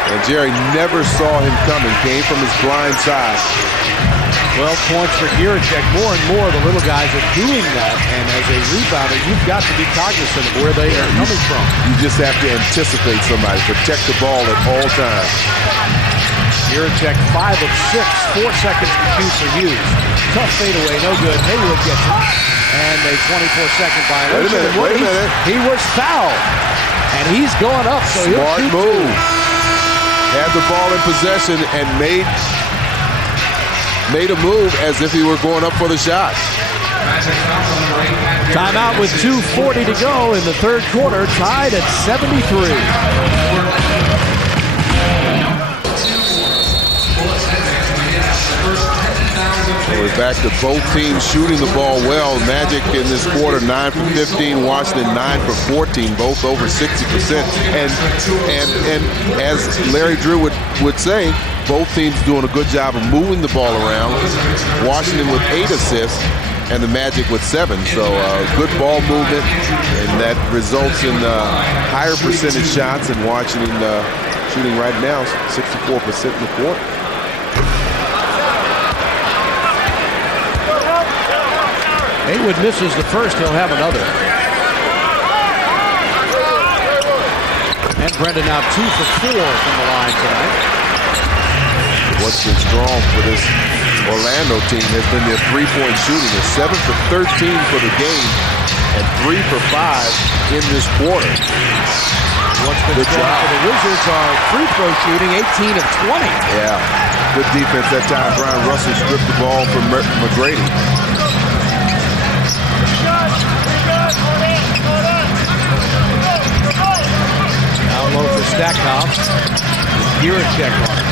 And Jerry never saw him coming. Came from his blind side. 12 points for Giricek. More and more the little guys are doing that. And as a rebounder, you've got to be cognizant of where they are coming from. You just have to anticipate somebody. Protect the ball at all times. Giricek 5 of 6. 4 seconds to shoot for Hughes. Tough fadeaway, no good. Haywood gets it. And a 24-second violation. Wait a minute. He was fouled. And he's going up, so he'll shoot. Smart move. Had the ball in possession and made a move as if he were going up for the shot. Timeout with 2:40 to go in the third quarter, tied at 73. We're back to both teams shooting the ball well. Magic in this quarter, 9 for 15. Washington, 9 for 14, both over 60%. And as Larry Drew would say, both teams doing a good job of moving the ball around. Washington with 8 assists and the Magic with 7. So good ball movement, and that results in higher percentage shots. And Washington shooting right now 64% in the quarter. Haywood misses the first, he'll have another. And Brendan now 2 for 4 from the line tonight. What's been strong for this Orlando team has been their three-point shooting. They're 7 for 13 for the game and 3 for 5 in this quarter. What's been strong for the Wizards are free throw shooting, 18 of 20. Yeah, good defense that time. Brian Russell stripped the ball from McGrady. Stackhouse. Giracek on it.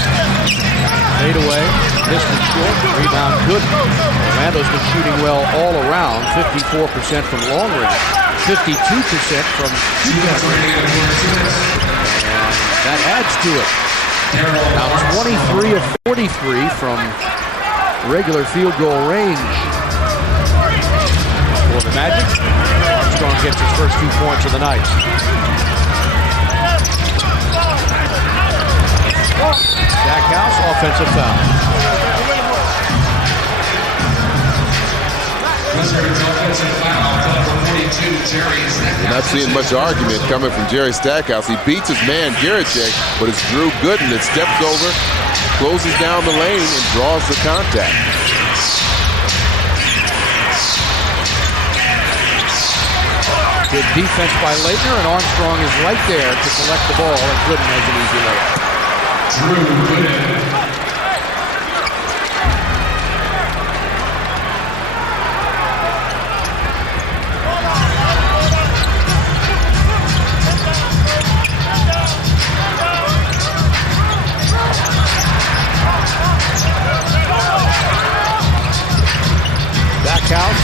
Fade away. Missed it short. Rebound good. Orlando's been shooting well all around. 54% from long range. 52% from two-point range. And that adds to it. Now 23 of 43 from regular field goal range for the Magic. Armstrong gets his first 2 points of the night. Stackhouse, offensive foul. You're not seeing much argument coming from Jerry Stackhouse. He beats his man Giracek, but it's Drew Gooden that steps over, closes down the lane, and draws the contact. Good defense by Leitner, and Armstrong is right there to collect the ball, and Gooden has an easy layup. Drew Gooden. Backhouse,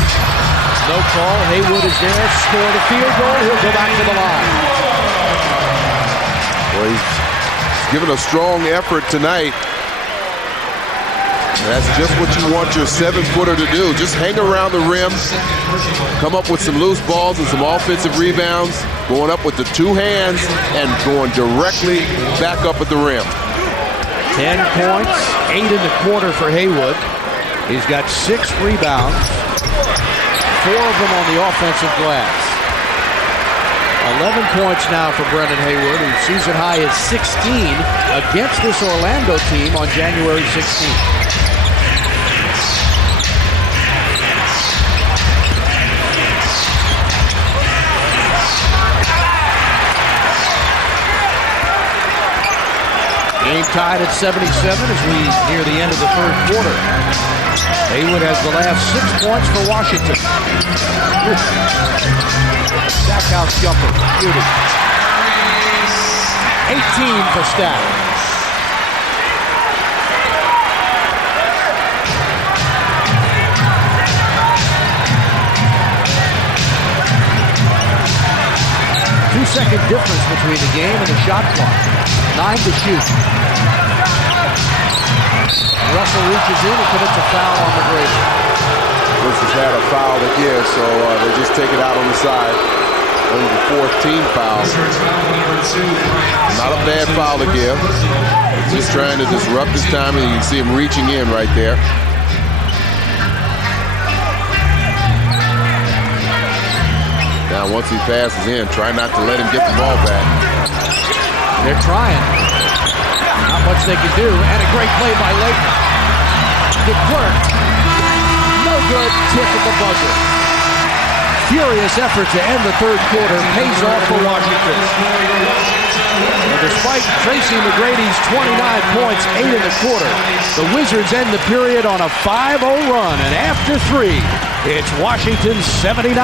no call. Haywood is there, scored a field goal. He'll go back to the line. Well, he's given a strong effort tonight. That's just what you want your 7-footer to do. Just hang around the rim, come up with some loose balls and some offensive rebounds, going up with the two hands and going directly back up at the rim. 10 points, 8 in the quarter for Haywood. He's got 6 rebounds, 4 of them on the offensive glass. 11 points now for Brendan Haywood, whose season high is 16 against this Orlando team on January 16th. Game tied at 77 as we near the end of the third quarter. Haywood has the last 6 points for Washington. Stackhouse jumper, beauty. 18 for Stack. Two-second difference between the game and the shot clock. 9 to shoot. Russell reaches in and commits a foul on McGrady. This has had a foul to give, so they just take it out on the side. Only the 4th team foul. Not a bad foul to give. Just trying to disrupt his timing. You can see him reaching in right there. Now, once he passes in, try not to let him get the ball back. They're trying. Not much they can do, and a great play by Leitner. It worked. No good. Tip at the buzzer. Furious effort to end the third quarter pays off for Washington. And despite Tracy McGrady's 29 points, 8 in the quarter, the Wizards end the period on a 5-0 run, and after 3, it's Washington 79,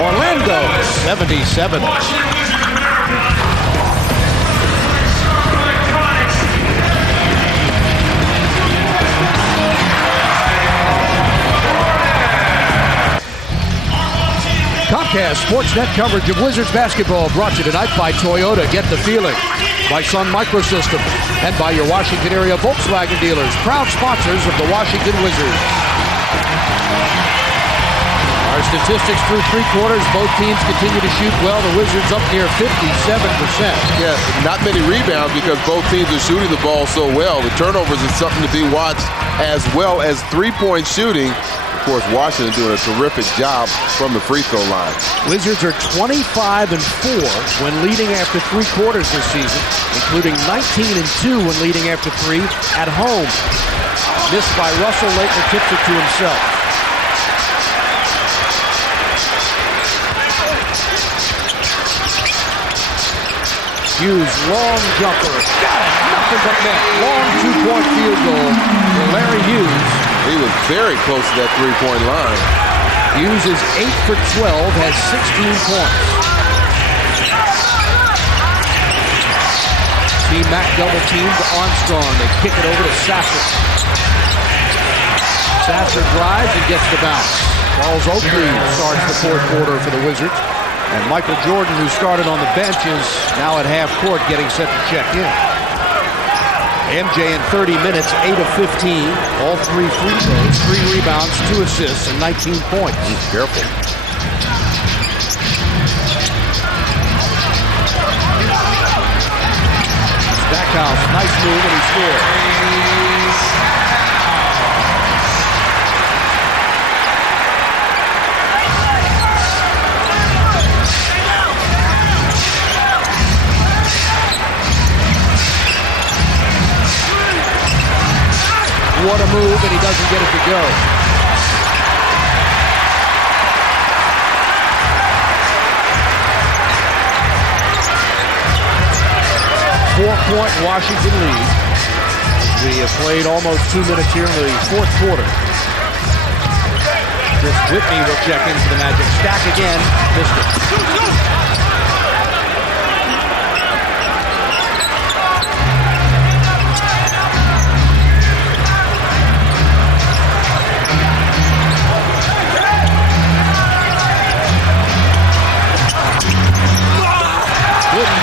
Orlando 77. Comcast Sportsnet coverage of Wizards basketball brought to you tonight by Toyota. Get the feeling. By Sun Microsystems. And by your Washington area Volkswagen dealers. Proud sponsors of the Washington Wizards. Our statistics through 3 quarters, both teams continue to shoot well. The Wizards up near 57%. Yeah, not many rebounds because both teams are shooting the ball so well. The turnovers is something to be watched, as well as 3-point shooting. Of course, Washington doing a terrific job from the free throw line. Wizards are 25-4 when leading after 3 quarters this season, including 19-2 when leading after 3 at home. Missed by Russell. Leitner tips it to himself. Hughes, long jumper. Got it. Nothing but net. Long 2-point field goal for Larry Hughes. He was very close to that 3-point line. Hughes is 8 for 12, has 16 points. Team Mac double teamed Armstrong. They kick it over to Sasser. Sasser drives and gets the bounce. Charles Oakley starts the fourth quarter for the Wizards. And Michael Jordan, who started on the bench, is now at half court getting set to check in. MJ in 30 minutes, 8 of 15, all 3 free throws, 3 rebounds, 2 assists, and 19 points. Careful. Stackhouse, nice move, and he scored. What a move, and he doesn't get it to go. Four-point Washington lead. We have played almost 2 minutes here in the fourth quarter. Chris Whitney will check in for the Magic. Stack again, missed it.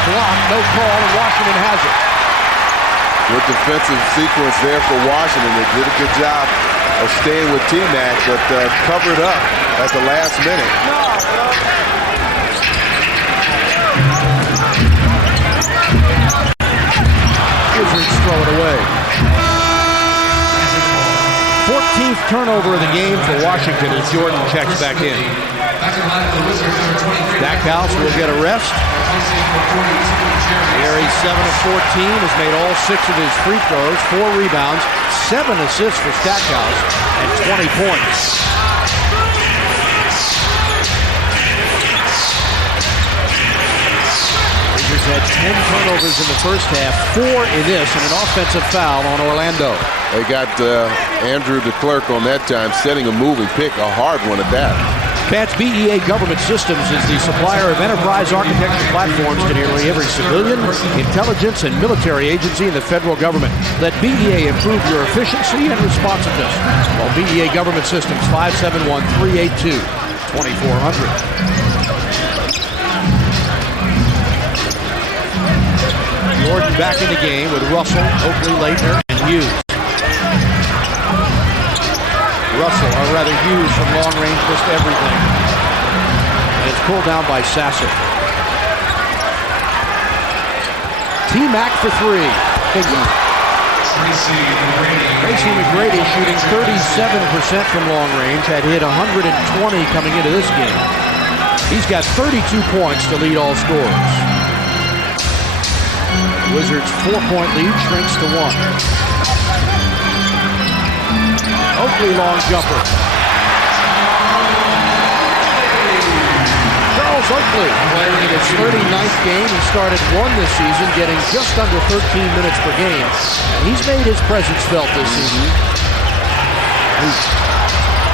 Block, no call, and Washington has it. Good defensive sequence there for Washington. They did a good job of staying with T-Mac, but covered up at the last minute. Wizards throw it away. 14th turnover of the game for Washington as Jordan checks back in. Stackhouse will get a rest. Here he's 7 of 14, has made all 6 of his free throws, 4 rebounds, 7 assists for Stackhouse, and 20 points. Wizards had 10 turnovers in the first half, 4 in this, and an offensive foul on Orlando. They got Andrew DeClerc on that time, setting a moving pick, a hard one at that. Pat's BEA Government Systems is the supplier of enterprise architecture platforms to nearly every civilian, intelligence, and military agency in the federal government. Let BEA improve your efficiency and responsiveness. Call BEA Government Systems 571-382-2400. Jordan back in the game with Russell, Oakley, Leitner, and Hughes. Russell, or rather Hughes from long range, missed everything. And it's pulled down by Sasser. T-Mac for 3. Tracy McGrady shooting 37% from long range, had hit 120 coming into this game. He's got 32 points to lead all scorers. Wizards' 4-point lead shrinks to 1. Oakley long jumper. Charles Oakley playing in his 39th game. He started 1 this season, getting just under 13 minutes per game. And he's made his presence felt this season.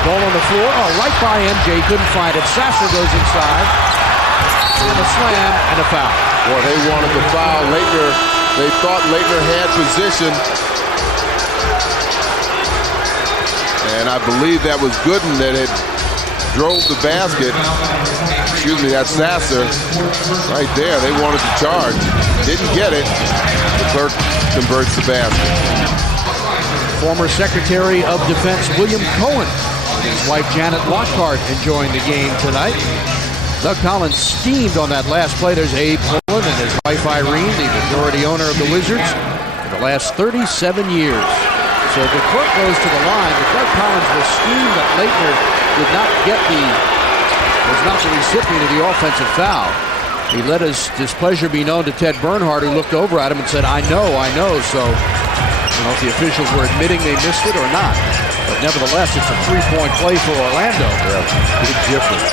Ball on the floor. Oh, right by MJ. Couldn't find it. Sasser goes inside. And a slam and a foul. Well, they wanted the foul. Leitner, they thought Leitner had position. And I believe that was Gooden that had drove the basket. Excuse me, that's Sasser right there. They wanted to charge. Didn't get it. The clerk converts the basket. Former Secretary of Defense William Cohen and his wife Janet Lockhart enjoying the game tonight. Doug Collins steamed on that last play. There's Abe Poland and his wife Irene, the majority owner of the Wizards for the last 37 years. So the court goes to the line, but Doug Collins was steamed that Leitner was not the recipient of the offensive foul. He let his displeasure be known to Ted Bernhardt, who looked over at him and said, I know. So, if the officials were admitting they missed it or not. But nevertheless, it's a 3-point play for Orlando. Yeah, big difference.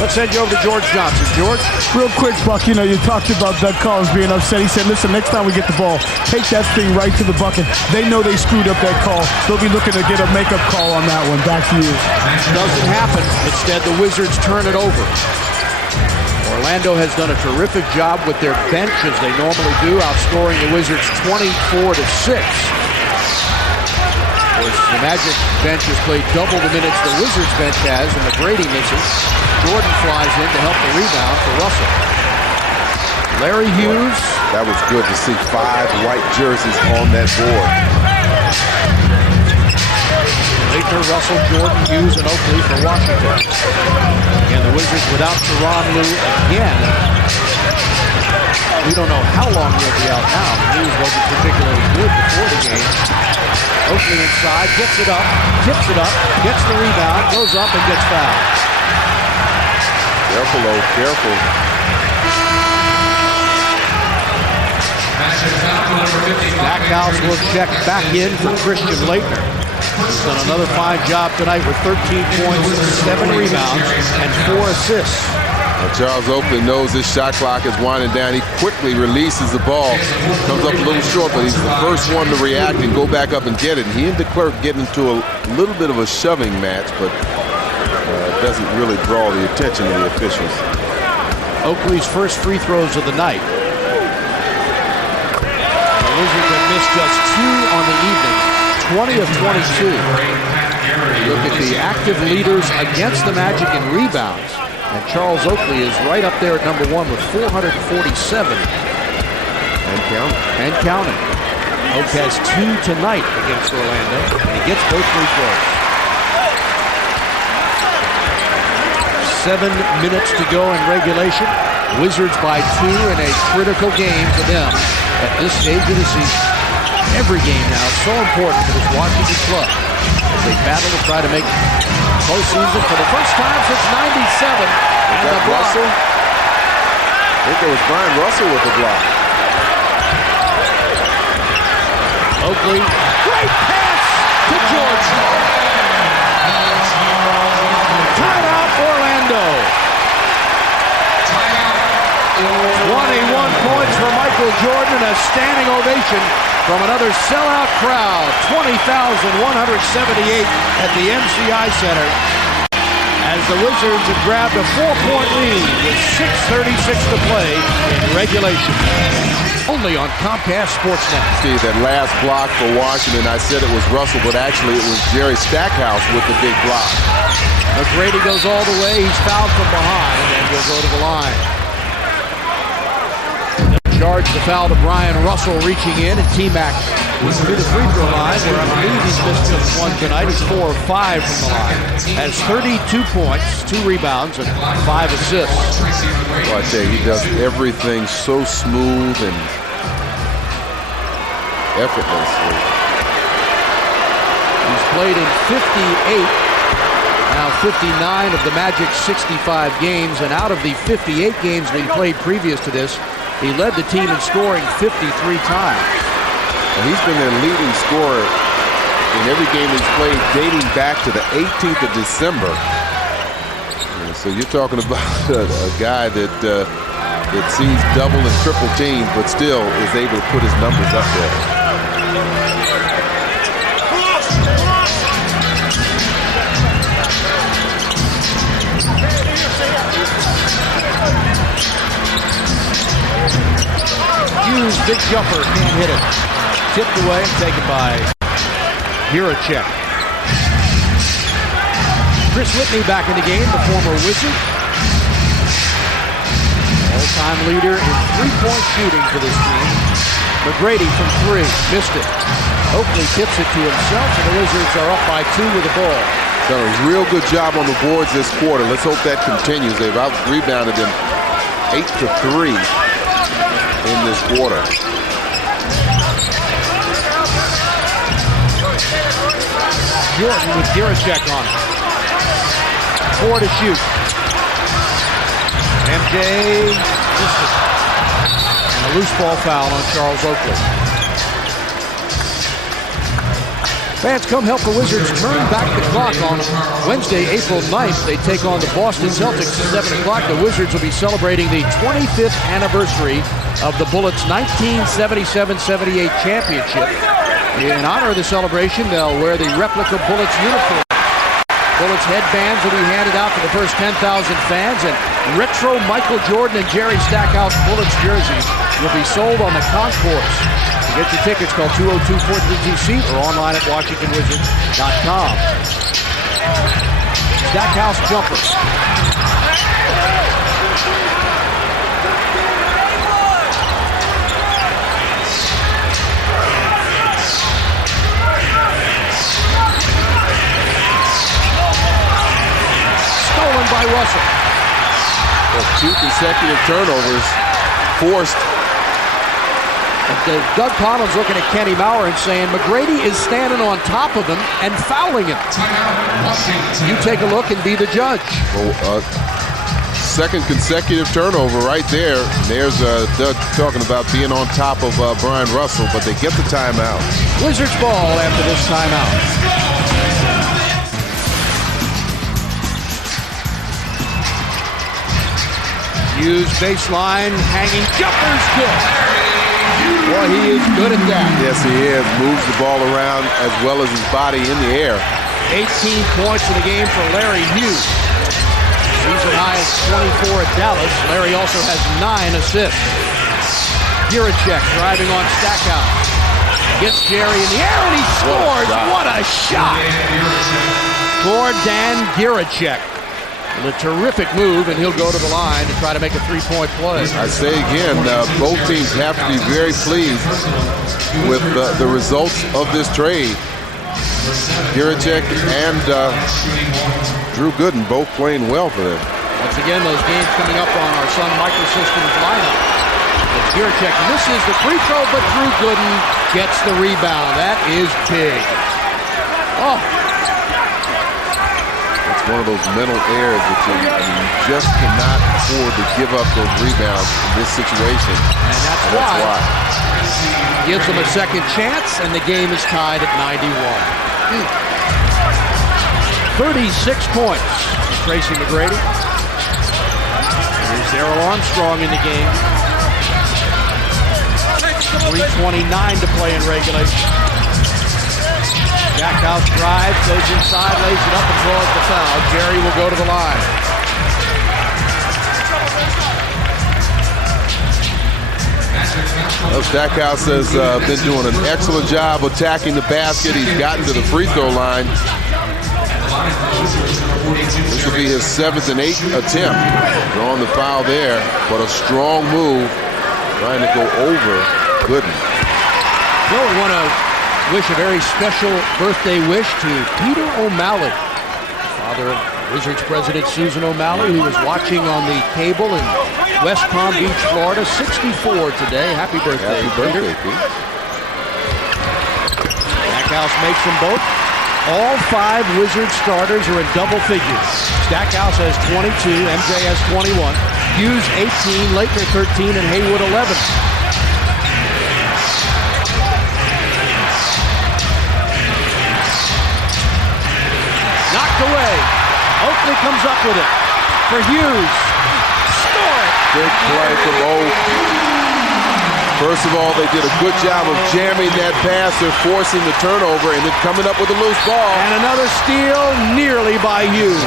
Let's send you over to George Johnson. George? Real quick, Buck, you talked about Doug Collins being upset. He said, listen, next time we get the ball, take that thing right to the bucket. They know they screwed up that call. They'll be looking to get a makeup call on that one. Back to you. Doesn't happen. Instead, the Wizards turn it over. Orlando has done a terrific job with their bench, as they normally do, outscoring the Wizards 24-6. Of course, the Magic bench has played double the minutes the Wizards bench has, and McGrady misses. Jordan flies in to help the rebound for Russell. Larry Hughes. That was good to see 5 white jerseys on that board. Laettner, Russell, Jordan, Hughes, and Oakley for Washington. And the Wizards without Tyronn Lue again. We don't know how long he'll be out now. Hughes wasn't particularly good before the game. Oakley inside, gets it up, tips it up, gets the rebound, goes up and gets fouled. Careful, though, careful. Stackhouse will check back in for Christian Laettner. He's done another fine job tonight with 13 points, 7 rebounds, and 4 assists. Well, Charles Oakley knows this shot clock is winding down. He quickly releases the ball. Comes up a little short, but he's the first one to react and go back up and get it. And he and DeClerc get into a little bit of a shoving match, but doesn't really draw the attention of the officials. Oakley's first free throws of the night. The Wizards have missed just 2 on the evening, 20 of 22. Look at the active leaders against the Magic in rebounds. And Charles Oakley is right up there at number 1 with 447. And counting. Oak has 2 tonight against Orlando, and he gets both free throws. 7 minutes to go in regulation. Wizards by 2 in a critical game for them at this stage of the season. Every game now is so important for this Washington club as they battle to try to make postseason for the first time since '97. Was that Russell? I think it was Brian Russell with the block. Oakley, great pass to George. Timeout, Orlando. 21 points for Michael Jordan, a standing ovation from another sellout crowd. 20,178 at the MCI Center as the Wizards have grabbed a 4-point lead with 6:36 to play in regulation. Only on Comcast Sportsnet. See, that last block for Washington, I said it was Russell, but actually it was Jerry Stackhouse with the big block. McGrady goes all the way. He's fouled from behind and will go to the line. Charge the foul to Brian Russell reaching in, and T-Mac to the free throw line, where I believe he's missed just 1 tonight. He's 4 of 5 from the line. Has 32 points, 2 rebounds, and 5 assists. Well, I tell you, he does everything so smooth and effortlessly. He's played in 58, now 59 of the Magic's 65 games, and out of the 58 games we played previous to this, he led the team in scoring 53 times. And he's been their leading scorer in every game he's played dating back to the 18th of December. And so you're talking about a guy that sees double and triple teams, but still is able to put his numbers up there. Hughes, big jumper, can't hit it. Tipped away and taken by Hiracek. Chris Whitney back in the game, the former Wizard. All-time leader in three-point shooting for this team. McGrady from 3, missed it. Oakley tips it to himself, and the Wizards are up by 2 with the ball. Done a real good job on the boards this quarter. Let's hope that continues. They've out-rebounded them 8-3. In this quarter. Jordan with Hiracek on it. 4 to shoot. MJ missed it. And a loose ball foul on Charles Oakley. Fans, come help the Wizards turn back the clock on Wednesday, April 9th. They take on the Boston Celtics at 7 o'clock. The Wizards will be celebrating the 25th anniversary of the Bullets' 1977-78 championship. In honor of the celebration, they'll wear the replica Bullets uniform Bullets headbands that he handed out to the first 10,000 fans, and retro Michael Jordan and Jerry Stackhouse Bullets jerseys will be sold on the concourse. To get your tickets, call 202-43TC or online at WashingtonWizards.com. Stackhouse jumper. Stolen by Russell. Well, 2 consecutive turnovers forced. Doug Collins looking at Kenny Maurer and saying McGrady is standing on top of him and fouling him. You take a look and be the judge. Well, second consecutive turnover right there. There's Doug talking about being on top of Brian Russell, but they get the timeout. Wizards ball after this timeout. Hughes baseline, hanging jumpers, good. Boy, he is good at that. Yes, he is. Moves the ball around as well as his body in the air. 18 points in the game for Larry Hughes. Season high is 24 at Dallas. Larry also has 9 assists. Giracek driving on Stackhouse. Gets Jerry in the air and he scores. What a shot. Gordon Giracek. A terrific move, and he'll go to the line to try to make a 3-point play. I say again, both teams have to be very pleased with the results of this trade. Giracek and Drew Gooden both playing well for them. Once again, those games coming up on our Sun Microsystems lineup. As Giracek misses the free throw, but Drew Gooden gets the rebound. That is big. Oh. One of those mental errors that you just cannot afford to give up those rebounds in this situation. And that's why. Gives them a second chance, and the game is tied at 91. 36 points for Tracy McGrady. There's Darrell Armstrong in the game. 3:29 to play in regulation. Stackhouse drives, goes inside, lays it up, and draws the foul. Jerry will go to the line. Well, Stackhouse has been doing an excellent job attacking the basket. He's gotten to the free throw line. This will be his 7th and 8th attempt. Drawing the foul there, but a strong move trying to go over Gooden. Bill, want to wish a very special birthday wish to Peter O'Malley, father of Wizards president Susan O'Malley, who was watching on the cable in West Palm Beach, Florida. 64 today. Happy birthday, Peter. Pete. Stackhouse makes them both. All 5 Wizards starters are in double figures. Stackhouse has 22, MJ has 21, Hughes 18, Laettner 13, and Haywood 11. Knocked away. Oakley comes up with it for Hughes. Score it. Big play from Oak. First of all, they did a good job of jamming that pass. They're forcing the turnover and then coming up with a loose ball. And another steal nearly by Hughes.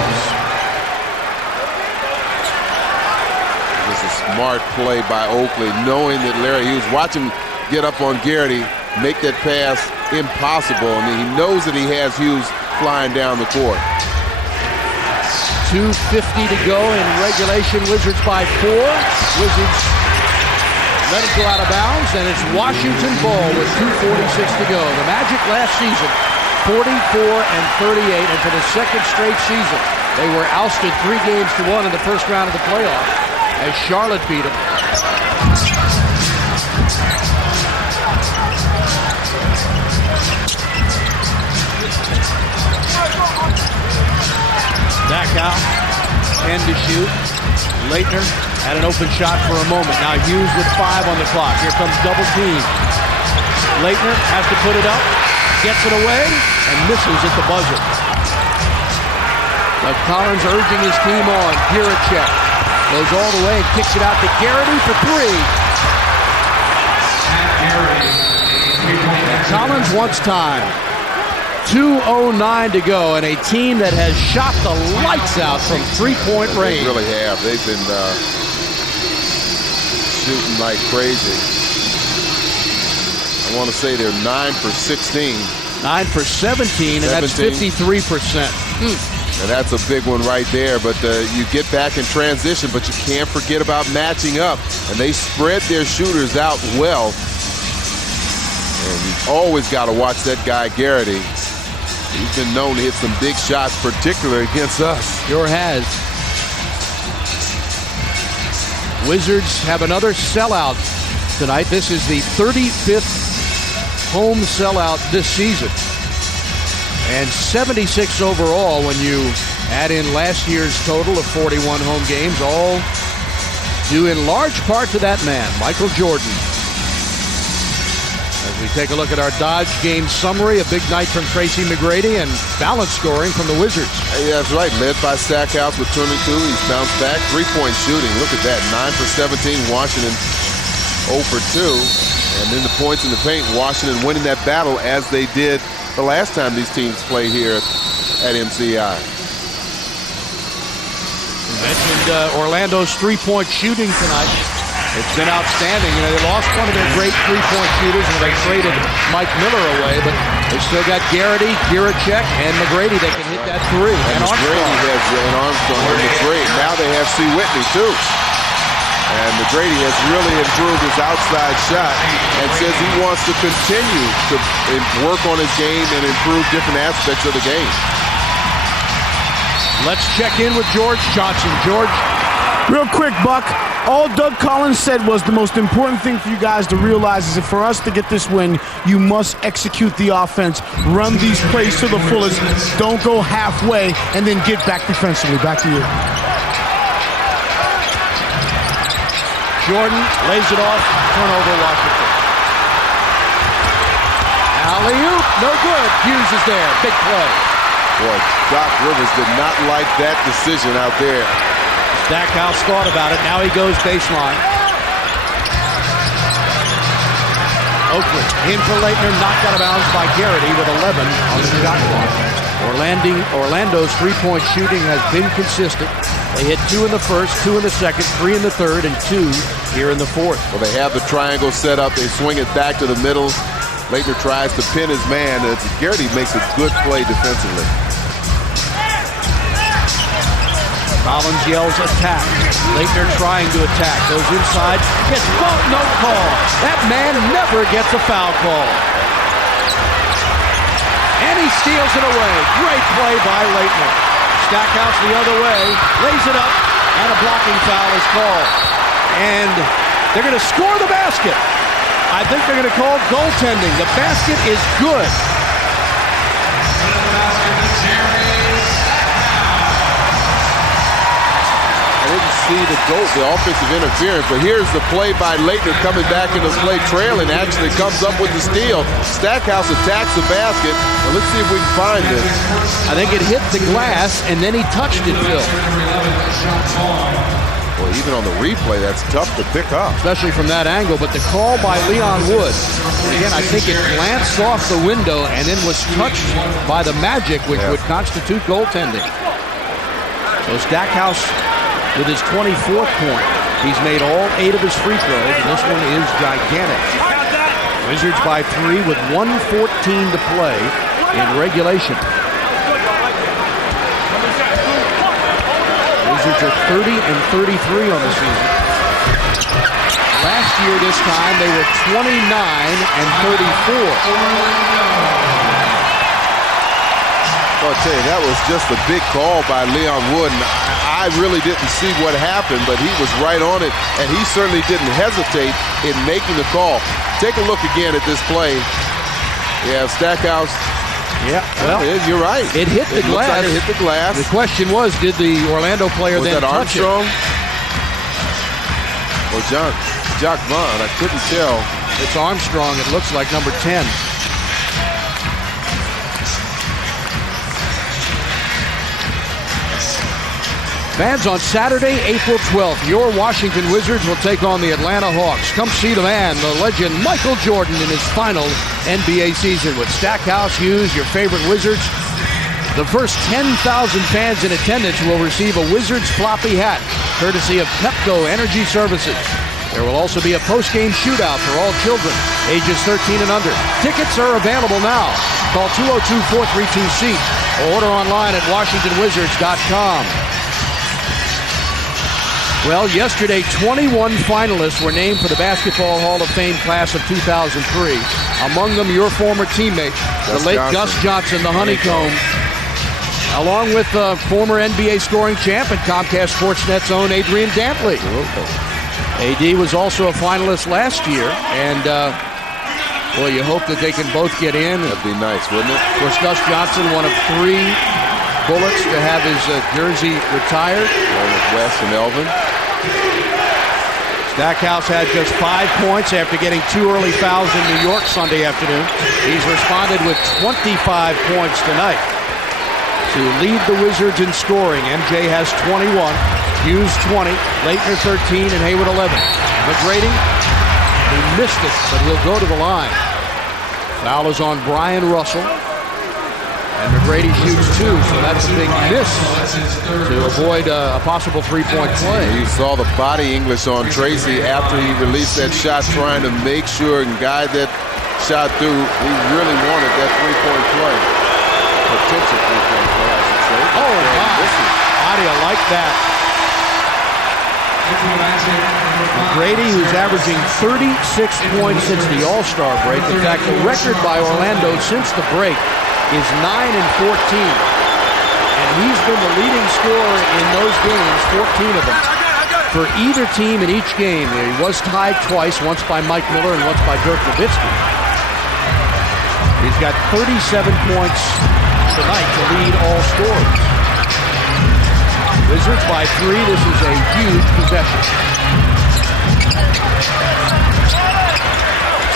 This is a smart play by Oakley, knowing that Larry Hughes, watch him get up on Garrity, make that pass impossible. I mean, he knows that he has Hughes flying down the court. 2:50 to go in regulation. Wizards by 4. Wizards let it go out of bounds, and it's Washington ball with 2:46 to go. The Magic last season, 44-38, and for the second straight season, they were ousted 3-1 in the first round of the playoffs as Charlotte beat them. Stackhouse, 10 to shoot. Laettner had an open shot for a moment. Now Hughes with 5 on the clock. Here comes double team. Laettner has to put it up, gets it away, and misses at the buzzer. Doug Collins urging his team on. Giracek goes all the way and kicks it out to Garrity for 3. Collins wants time. 2:09 to go, and a team that has shot the lights out from three-point range. They really have. They've been shooting like crazy. I want to say they're 9 for 16. 9 for 17, and that's 53%. And that's a big one right there. But you get back in transition, but you can't forget about matching up. And they spread their shooters out well. And you've always got to watch that guy, Garrity. He's been known to hit some big shots, particularly against us. Sure has. Wizards have another sellout tonight. This is the 35th home sellout this season. And 76 overall when you add in last year's total of 41 home games, all due in large part to that man, Michael Jordan. As we take a look at our Dodge game summary, a big night from Tracy McGrady and balance scoring from the Wizards. Hey, that's right, led by Stackhouse with 22. He's bounced back. Three-point shooting, look at that, 9 for 17. Washington 0 for 2. And then the points in the paint, Washington winning that battle as they did the last time these teams played here at MCI. You mentioned Orlando's three-point shooting tonight. It's been outstanding. You know, they lost one of their great three-point shooters when they traded Mike Miller away, but they still got Garrity, Giracek, and McGrady that can hit that three. And McGrady has Armstrong and McGrady. Now they have C. Whitney, too. And McGrady has really improved his outside shot and says he wants to continue to work on his game and improve different aspects of the game. Let's check in with George Johnson. George. Real quick, Buck. All Doug Collins said was the most important thing for you guys to realize is that for us to get this win, you must execute the offense, run these plays to the fullest, don't go halfway, and then get back defensively. Back to you. Jordan lays it off, turnover Washington. Alley-oop, no good. Hughes is there, big play. Boy, Doc Rivers did not like that decision out there. Stackhouse thought about it, now he goes baseline. Oakley, in for Leitner, knocked out of bounds by Garrity with 11 on the shot clock. Orlando's three-point shooting has been consistent. They hit 2 in the first, 2 in the second, 3 in the third, and 2 here in the fourth. Well, they have the triangle set up. They swing it back to the middle. Leitner tries to pin his man. Garrity makes a good play defensively. Collins yells attack. Leitner trying to attack. Goes inside. Gets fouled. No call. That man never gets a foul call. And he steals it away. Great play by Leitner. Stackhouse the other way. Lays it up. And a blocking foul is called. And they're going to score the basket. I think they're going to call goaltending. The basket is good. I didn't see the offensive interference, but here's the play by Leitner coming back into the play, trailing, actually comes up with the steal. Stackhouse attacks the basket. Well, let's see if we can find it. I think it hit the glass, and then he touched it, Phil. Well, even on the replay, that's tough to pick up. Especially from that angle, but the call by Leon Wood. Again, I think it glanced off the window and then was touched by the Magic, which would constitute goaltending. So Stackhouse with his 24th point. He's made all 8 of his free throws, and this one is gigantic. Wizards by 3 with 1:14 to play in regulation. Wizards are 30 and 33 on the season. Last year this time they were 29 and 34. Well, I'll tell you, that was just a big call by Leon Wood, and I really didn't see what happened, but he was right on it, and he certainly didn't hesitate in making the call. Take a look again at this play. Yeah, Stackhouse. Yeah, well, you're right. It hit the glass. Like it hit the glass. The question was, did the Orlando player then touch it? Was that Armstrong? Or Jock Vaughn? I couldn't tell. It's Armstrong. It looks like number 10. Fans, on Saturday, April 12th, your Washington Wizards will take on the Atlanta Hawks. Come see the man, the legend Michael Jordan, in his final NBA season with Stackhouse, Hughes, your favorite Wizards. The first 10,000 fans in attendance will receive a Wizards floppy hat, courtesy of Pepco Energy Services. There will also be a post-game shootout for all children, ages 13 and under. Tickets are available now. Call 202-432-SEAT or order online at WashingtonWizards.com. Well, yesterday, 21 finalists were named for the Basketball Hall of Fame class of 2003. Among them, your former teammate, the late Gus Johnson, the Honeycomb, along with former NBA scoring champ and Comcast Sportsnet's own Adrian Dantley. AD was also a finalist last year, and well, you hope that they can both get in. That'd be nice, wouldn't it? Of course, Gus Johnson, one of 3 bullets to have his jersey retired. Along with Wes and Elvin. Stackhouse had just 5 points after getting 2 early fouls in New York Sunday afternoon. He's responded with 25 points tonight to lead the Wizards in scoring. MJ has 21, Hughes 20, Leitner 13, and Hayward 11. McGrady, he missed it, but he'll go to the line. Foul is on Brian Russell. And McGrady shoots 2, so that's a big miss to avoid a possible 3-point play. You saw the body English on Tracy after he released that shot, trying to make sure and guide that shot through. He really wanted that 3-point play. Potential 3-point play, I should say. Oh, my. How do you like that? McGrady, who's averaging 36 points since the All-Star break. In fact, the record by Orlando since the break is 9 and 14. And he's been the leading scorer in those games, 14 of them. For either team in each game, he was tied twice, once by Mike Miller and once by Dirk Nowitzki. He's got 37 points tonight to lead all scorers. Wizards by 3. This is a huge possession.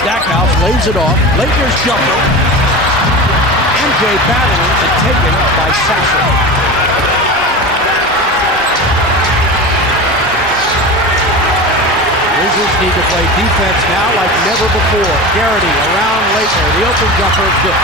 Stackhouse lays it off. Lakers jumper. MJ battling and taken by Sasser. Wizards need to play defense now like never before. Garrity around Leitner. The open jumper is good.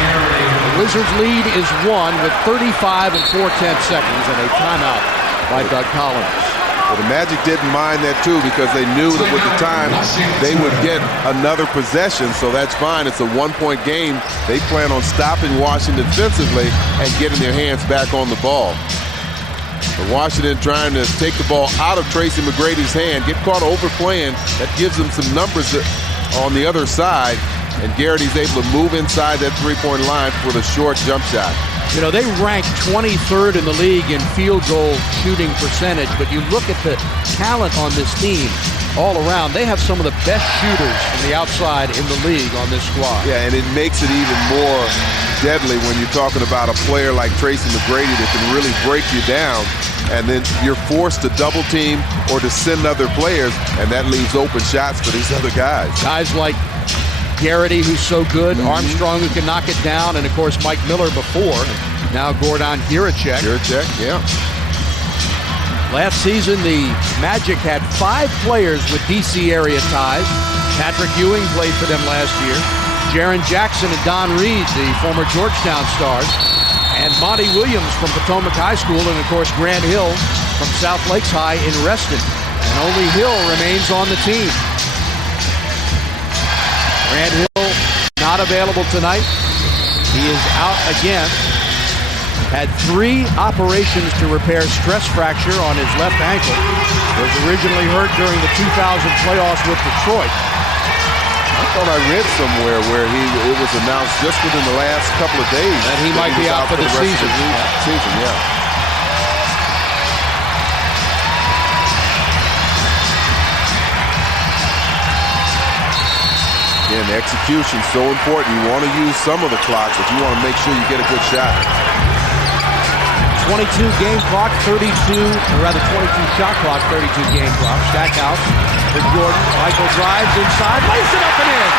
The Wizards lead is 1 with 35 and 4/10 seconds and a timeout by Doug Collins. Well, the Magic didn't mind that, too, because they knew that with the time they would get another possession, so that's fine. It's a 1-point game. They plan on stopping Washington defensively and getting their hands back on the ball. But Washington trying to take the ball out of Tracy McGrady's hand, get caught overplaying. That gives them some numbers on the other side, and Garrity's able to move inside that 3-point line for the short jump shot. You know, they rank 23rd in the league in field goal shooting percentage, but you look at the talent on this team all around. They have some of the best shooters from the outside in the league on this squad. Yeah, and it makes it even more deadly when you're talking about a player like Tracy McGrady that can really break you down, and then you're forced to double team or to send other players, and that leaves open shots for these other guys. Guys like Garrity, who's so good, Armstrong, who can knock it down, and of course Mike Miller before. Now Gordon Giricek. Yeah. Last season, the Magic had 5 players with DC area ties. Patrick Ewing played for them last year. Jaren Jackson and Don Reed, the former Georgetown stars. And Monty Williams from Potomac High School, and of course Grant Hill from South Lakes High in Reston. And only Hill remains on the team. Grant Hill not available tonight. He is out again. Had 3 operations to repair stress fracture on his left ankle. Was originally hurt during the 2000 playoffs with Detroit. I thought I read somewhere where it was announced just within the last couple of days that he might be out for the season. Again, the execution's so important. You want to use some of the clock, but you want to make sure you get a good shot. 22 game clock, 22 shot clock, 32 game clock. Stackhouse for Jordan. Michael drives inside, lays it up and in.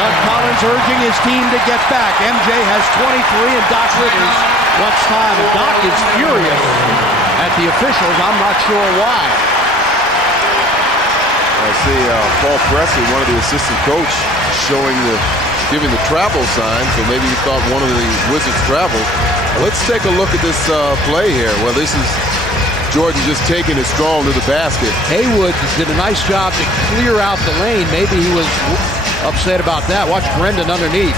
Doug Collins urging his team to get back. MJ has 23 and Doc Rivers wants time. And Doc is furious at the officials. I'm not sure why. I see Paul Presley, one of the assistant coach, giving the travel sign, so maybe he thought one of the Wizards traveled. Let's take a look at this play here. Well, this is Jordan just taking it strong to the basket. Haywood did a nice job to clear out the lane. Maybe he was upset about that. Watch Brendan underneath.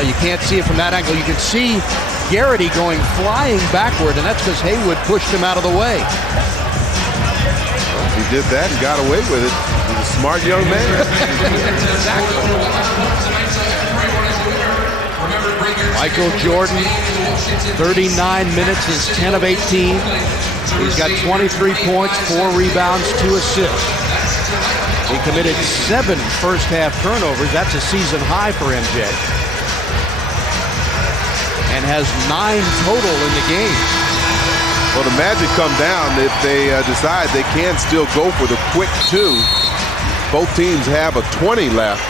You can't see it from that angle. You can see Garrity going flying backward, and that's because Haywood pushed him out of the way. Well, he did that and got away with it. He's a smart young man. Michael Jordan, 39 minutes, is 10 of 18. He's got 23 points, 4 rebounds, 2 assists. He committed 7 first-half turnovers. That's a season high for MJ. And has 9 total in the game. Well, the Magic come down if they decide they can still go for the quick 2. Both teams have a 20 left.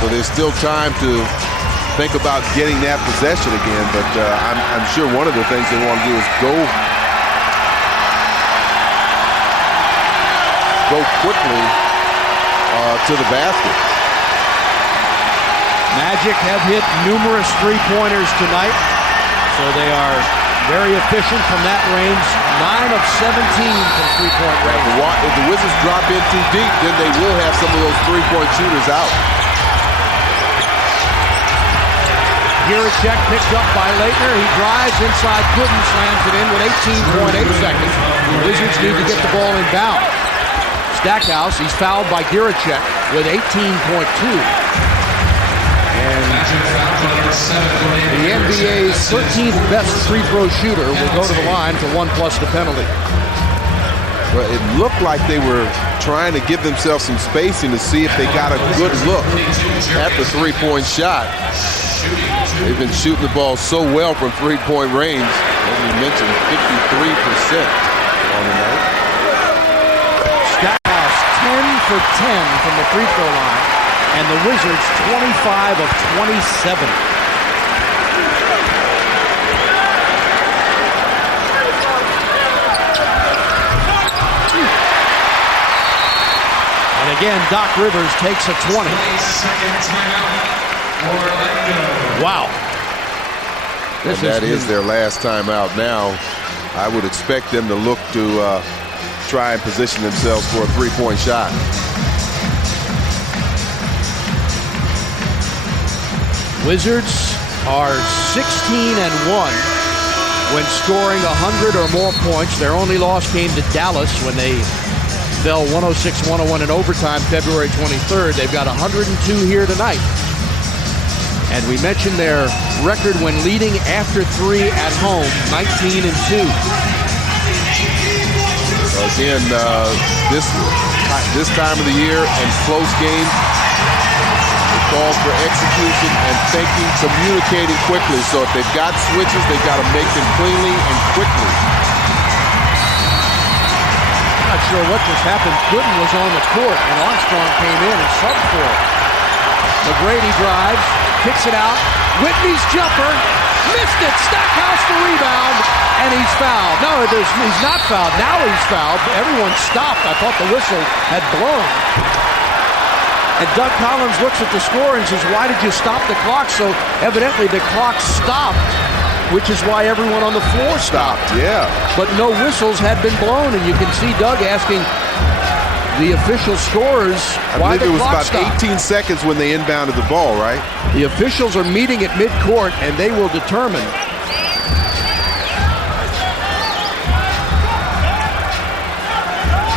So there's still time to think about getting that possession again. But I'm sure one of the things they want to do is go quickly to the basket. Magic have hit numerous three-pointers tonight, so they are very efficient from that range. 9 of 17 from three-point range. If the Wizards drop in too deep, then they will have some of those three-point shooters out. Giricek picked up by Leitner. He drives inside, Gooden slams it in with 18.8 seconds. The Wizards need to get the ball inbound. Stackhouse, he's fouled by Giricek with 18.2. And the NBA's 13th best free throw shooter will go to the line for 1+ the penalty. Well, it looked like they were trying to give themselves some spacing to see if they got a good look at the three-point shot. They've been shooting the ball so well from three-point range. As we mentioned, 53% on the night. Stackhouse 10 for 10 from the free throw line. And the Wizards 25 of 27. And again, Doc Rivers takes a 20. Wow. That is their last timeout now. I would expect them to look to try and position themselves for a three-point shot. Wizards are 16-1 when scoring 100 or more points. Their only loss came to Dallas when they fell 106-101 in overtime February 23rd. They've got 102 here tonight. And we mentioned their record when leading after 3 at home, 19-2. Again, this time of the year and close games, calls for execution and thinking, communicating quickly. So if they've got switches, they've got to make them cleanly and quickly. I'm not sure what just happened. Gooden was on the court, and Armstrong came in and subbed for him. McGrady drives, kicks it out. Whitney's jumper, missed it. Stackhouse the rebound, and he's fouled. No, he's not fouled. Now he's fouled. Everyone stopped. I thought the whistle had blown. And Doug Collins looks at the score and says, why did you stop the clock? So evidently the clock stopped, which is why everyone on the floor stopped. Yeah. But no whistles had been blown, and you can see Doug asking the official scorers why the clock stopped. I believe it was about 18 seconds when they inbounded the ball, right? The officials are meeting at midcourt, and they will determine.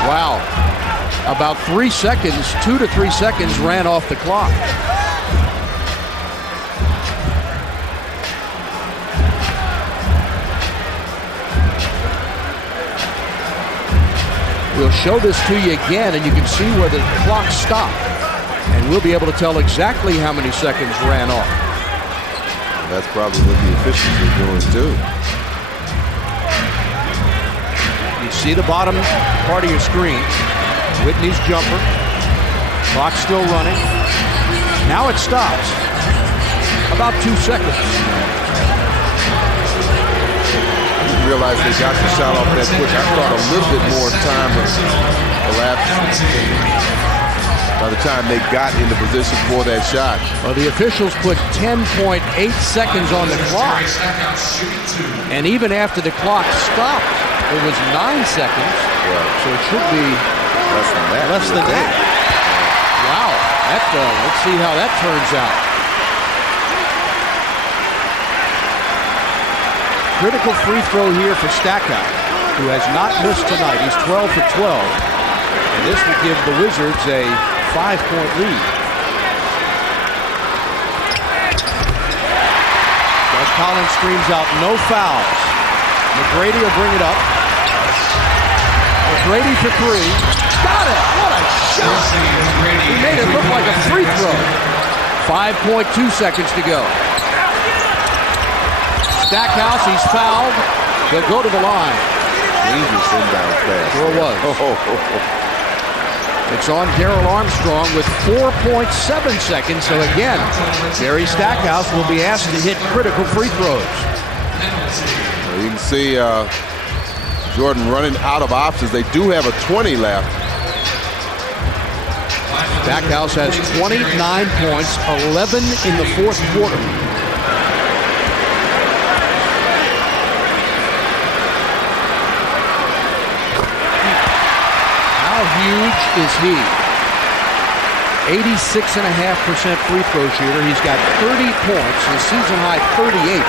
Wow. About 3 seconds, 2 to 3 seconds ran off the clock. We'll show this to you again, and you can see where the clock stopped. And we'll be able to tell exactly how many seconds ran off. That's probably what the officials are doing, too. You see the bottom part of your screen. Whitney's jumper. Clock still running. Now it stops. About 2 seconds. I didn't realize they got the shot off that quick. I thought a little bit more time elapsed by the time they got into position for that shot. Well, the officials put 10.8 seconds on the clock. And even after the clock stopped, it was 9 seconds. Right. So it should be less than that. Less than that. Wow. Let's see how that turns out. Critical free throw here for Stackhouse, who has not missed tonight. He's 12 for 12. And this will give the Wizards a 5-point lead. Doug Collins screams out, no fouls. McGrady will bring it up. McGrady for three. Got it! What a shot! He made it look like a free throw. 5.2 seconds to go. Stackhouse, he's fouled. He'll go to the line. Dangerous inbound pass. Sure was. It's on Darrell Armstrong with 4.7 seconds. So again, Jerry Stackhouse will be asked to hit critical free throws. Well, you can see Jordan running out of options. They do have a 20 left. Stackhouse has 29 points, 11 in the fourth quarter. How huge is he? 86.5% free throw shooter. He's got 30 points, his season high 38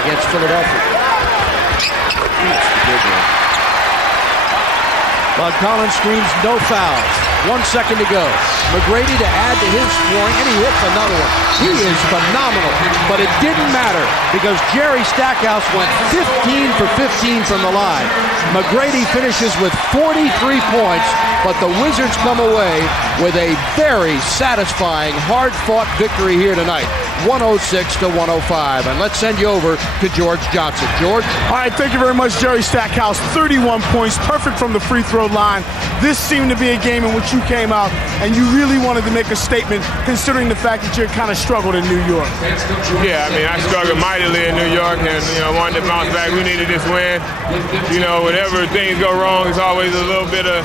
against Philadelphia. That's the big one. Bud Collins screams no fouls. 1 second to go. McGrady to add to his scoring, and he hits another one. He is phenomenal, but it didn't matter because Jerry Stackhouse went 15 for 15 from the line. McGrady finishes with 43 points, but the Wizards come away with a very satisfying, hard-fought victory here tonight. 106-105. And let's send you over to George Johnson. George? All right, thank you very much, Jerry Stackhouse. 31 points, perfect from the free throw line. This seemed to be a game in which you came out and you really wanted to make a statement considering the fact that you kind of struggled in New York. Yeah, I mean, I struggled mightily in New York and, wanted to bounce back. We needed this win. Whenever things go wrong, there's always a little bit of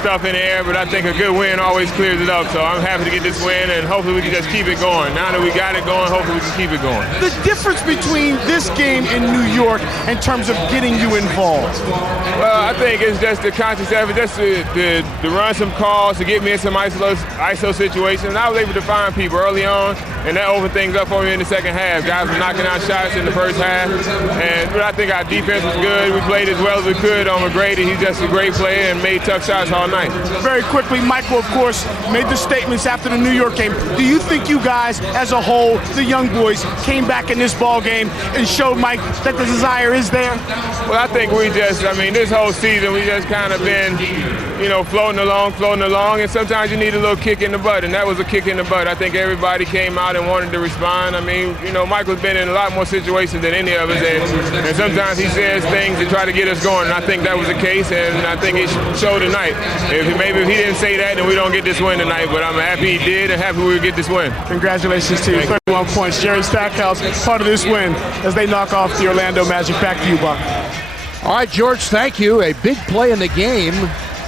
stuff in the air, but I think a good win always clears it up. So I'm happy to get this win, and hopefully we can just keep it going. Now that we got it going, hopefully we can keep it going. The difference between this game in New York in terms of getting you involved? Well, I think it's just the conscious effort, just to run some calls, to get me in some ISO situations. I was able to find people early on, and that opened things up for me in the second half. Guys were knocking out shots in the first half, but I think our defense was good. We played as well as we could on McGrady. He's just a great player and made tough shots all night. Very quickly, Michael, of course, made the statements after the New York game. Do you think you guys, as a whole, the young boys, came back in this ball game and showed Mike that the desire is there? Well, I think this whole season we just kind of been, floating along, and sometimes you need a little kick in the butt, and that was a kick in the butt. I think everybody came out and wanted to respond. Michael's been in a lot more situations than any of us, and sometimes he says things to try to get us going, and I think that was the case, and I think it showed tonight. Maybe if he didn't say that, then we don't get this win tonight, but I'm happy he did and happy we would get this win. Congratulations to you. 31 points. Jerry Stackhouse, part of this win as they knock off the Orlando Magic. Back to you, Buck. All right, George, thank you. A big play in the game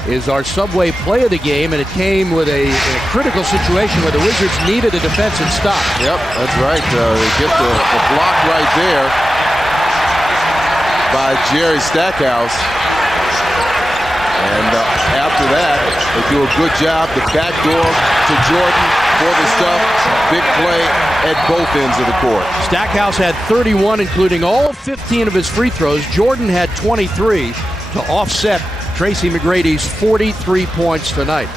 is our Subway play of the game, and it came with a critical situation where the Wizards needed a defensive stop. Yep, that's right. They get the block right there by Jerry Stackhouse. And after that, they do a good job. The backdoor to Jordan for the stuff. Big play at both ends of the court. Stackhouse had 31, including all 15 of his free throws. Jordan had 23 to offset Tracy McGrady's 43 points tonight.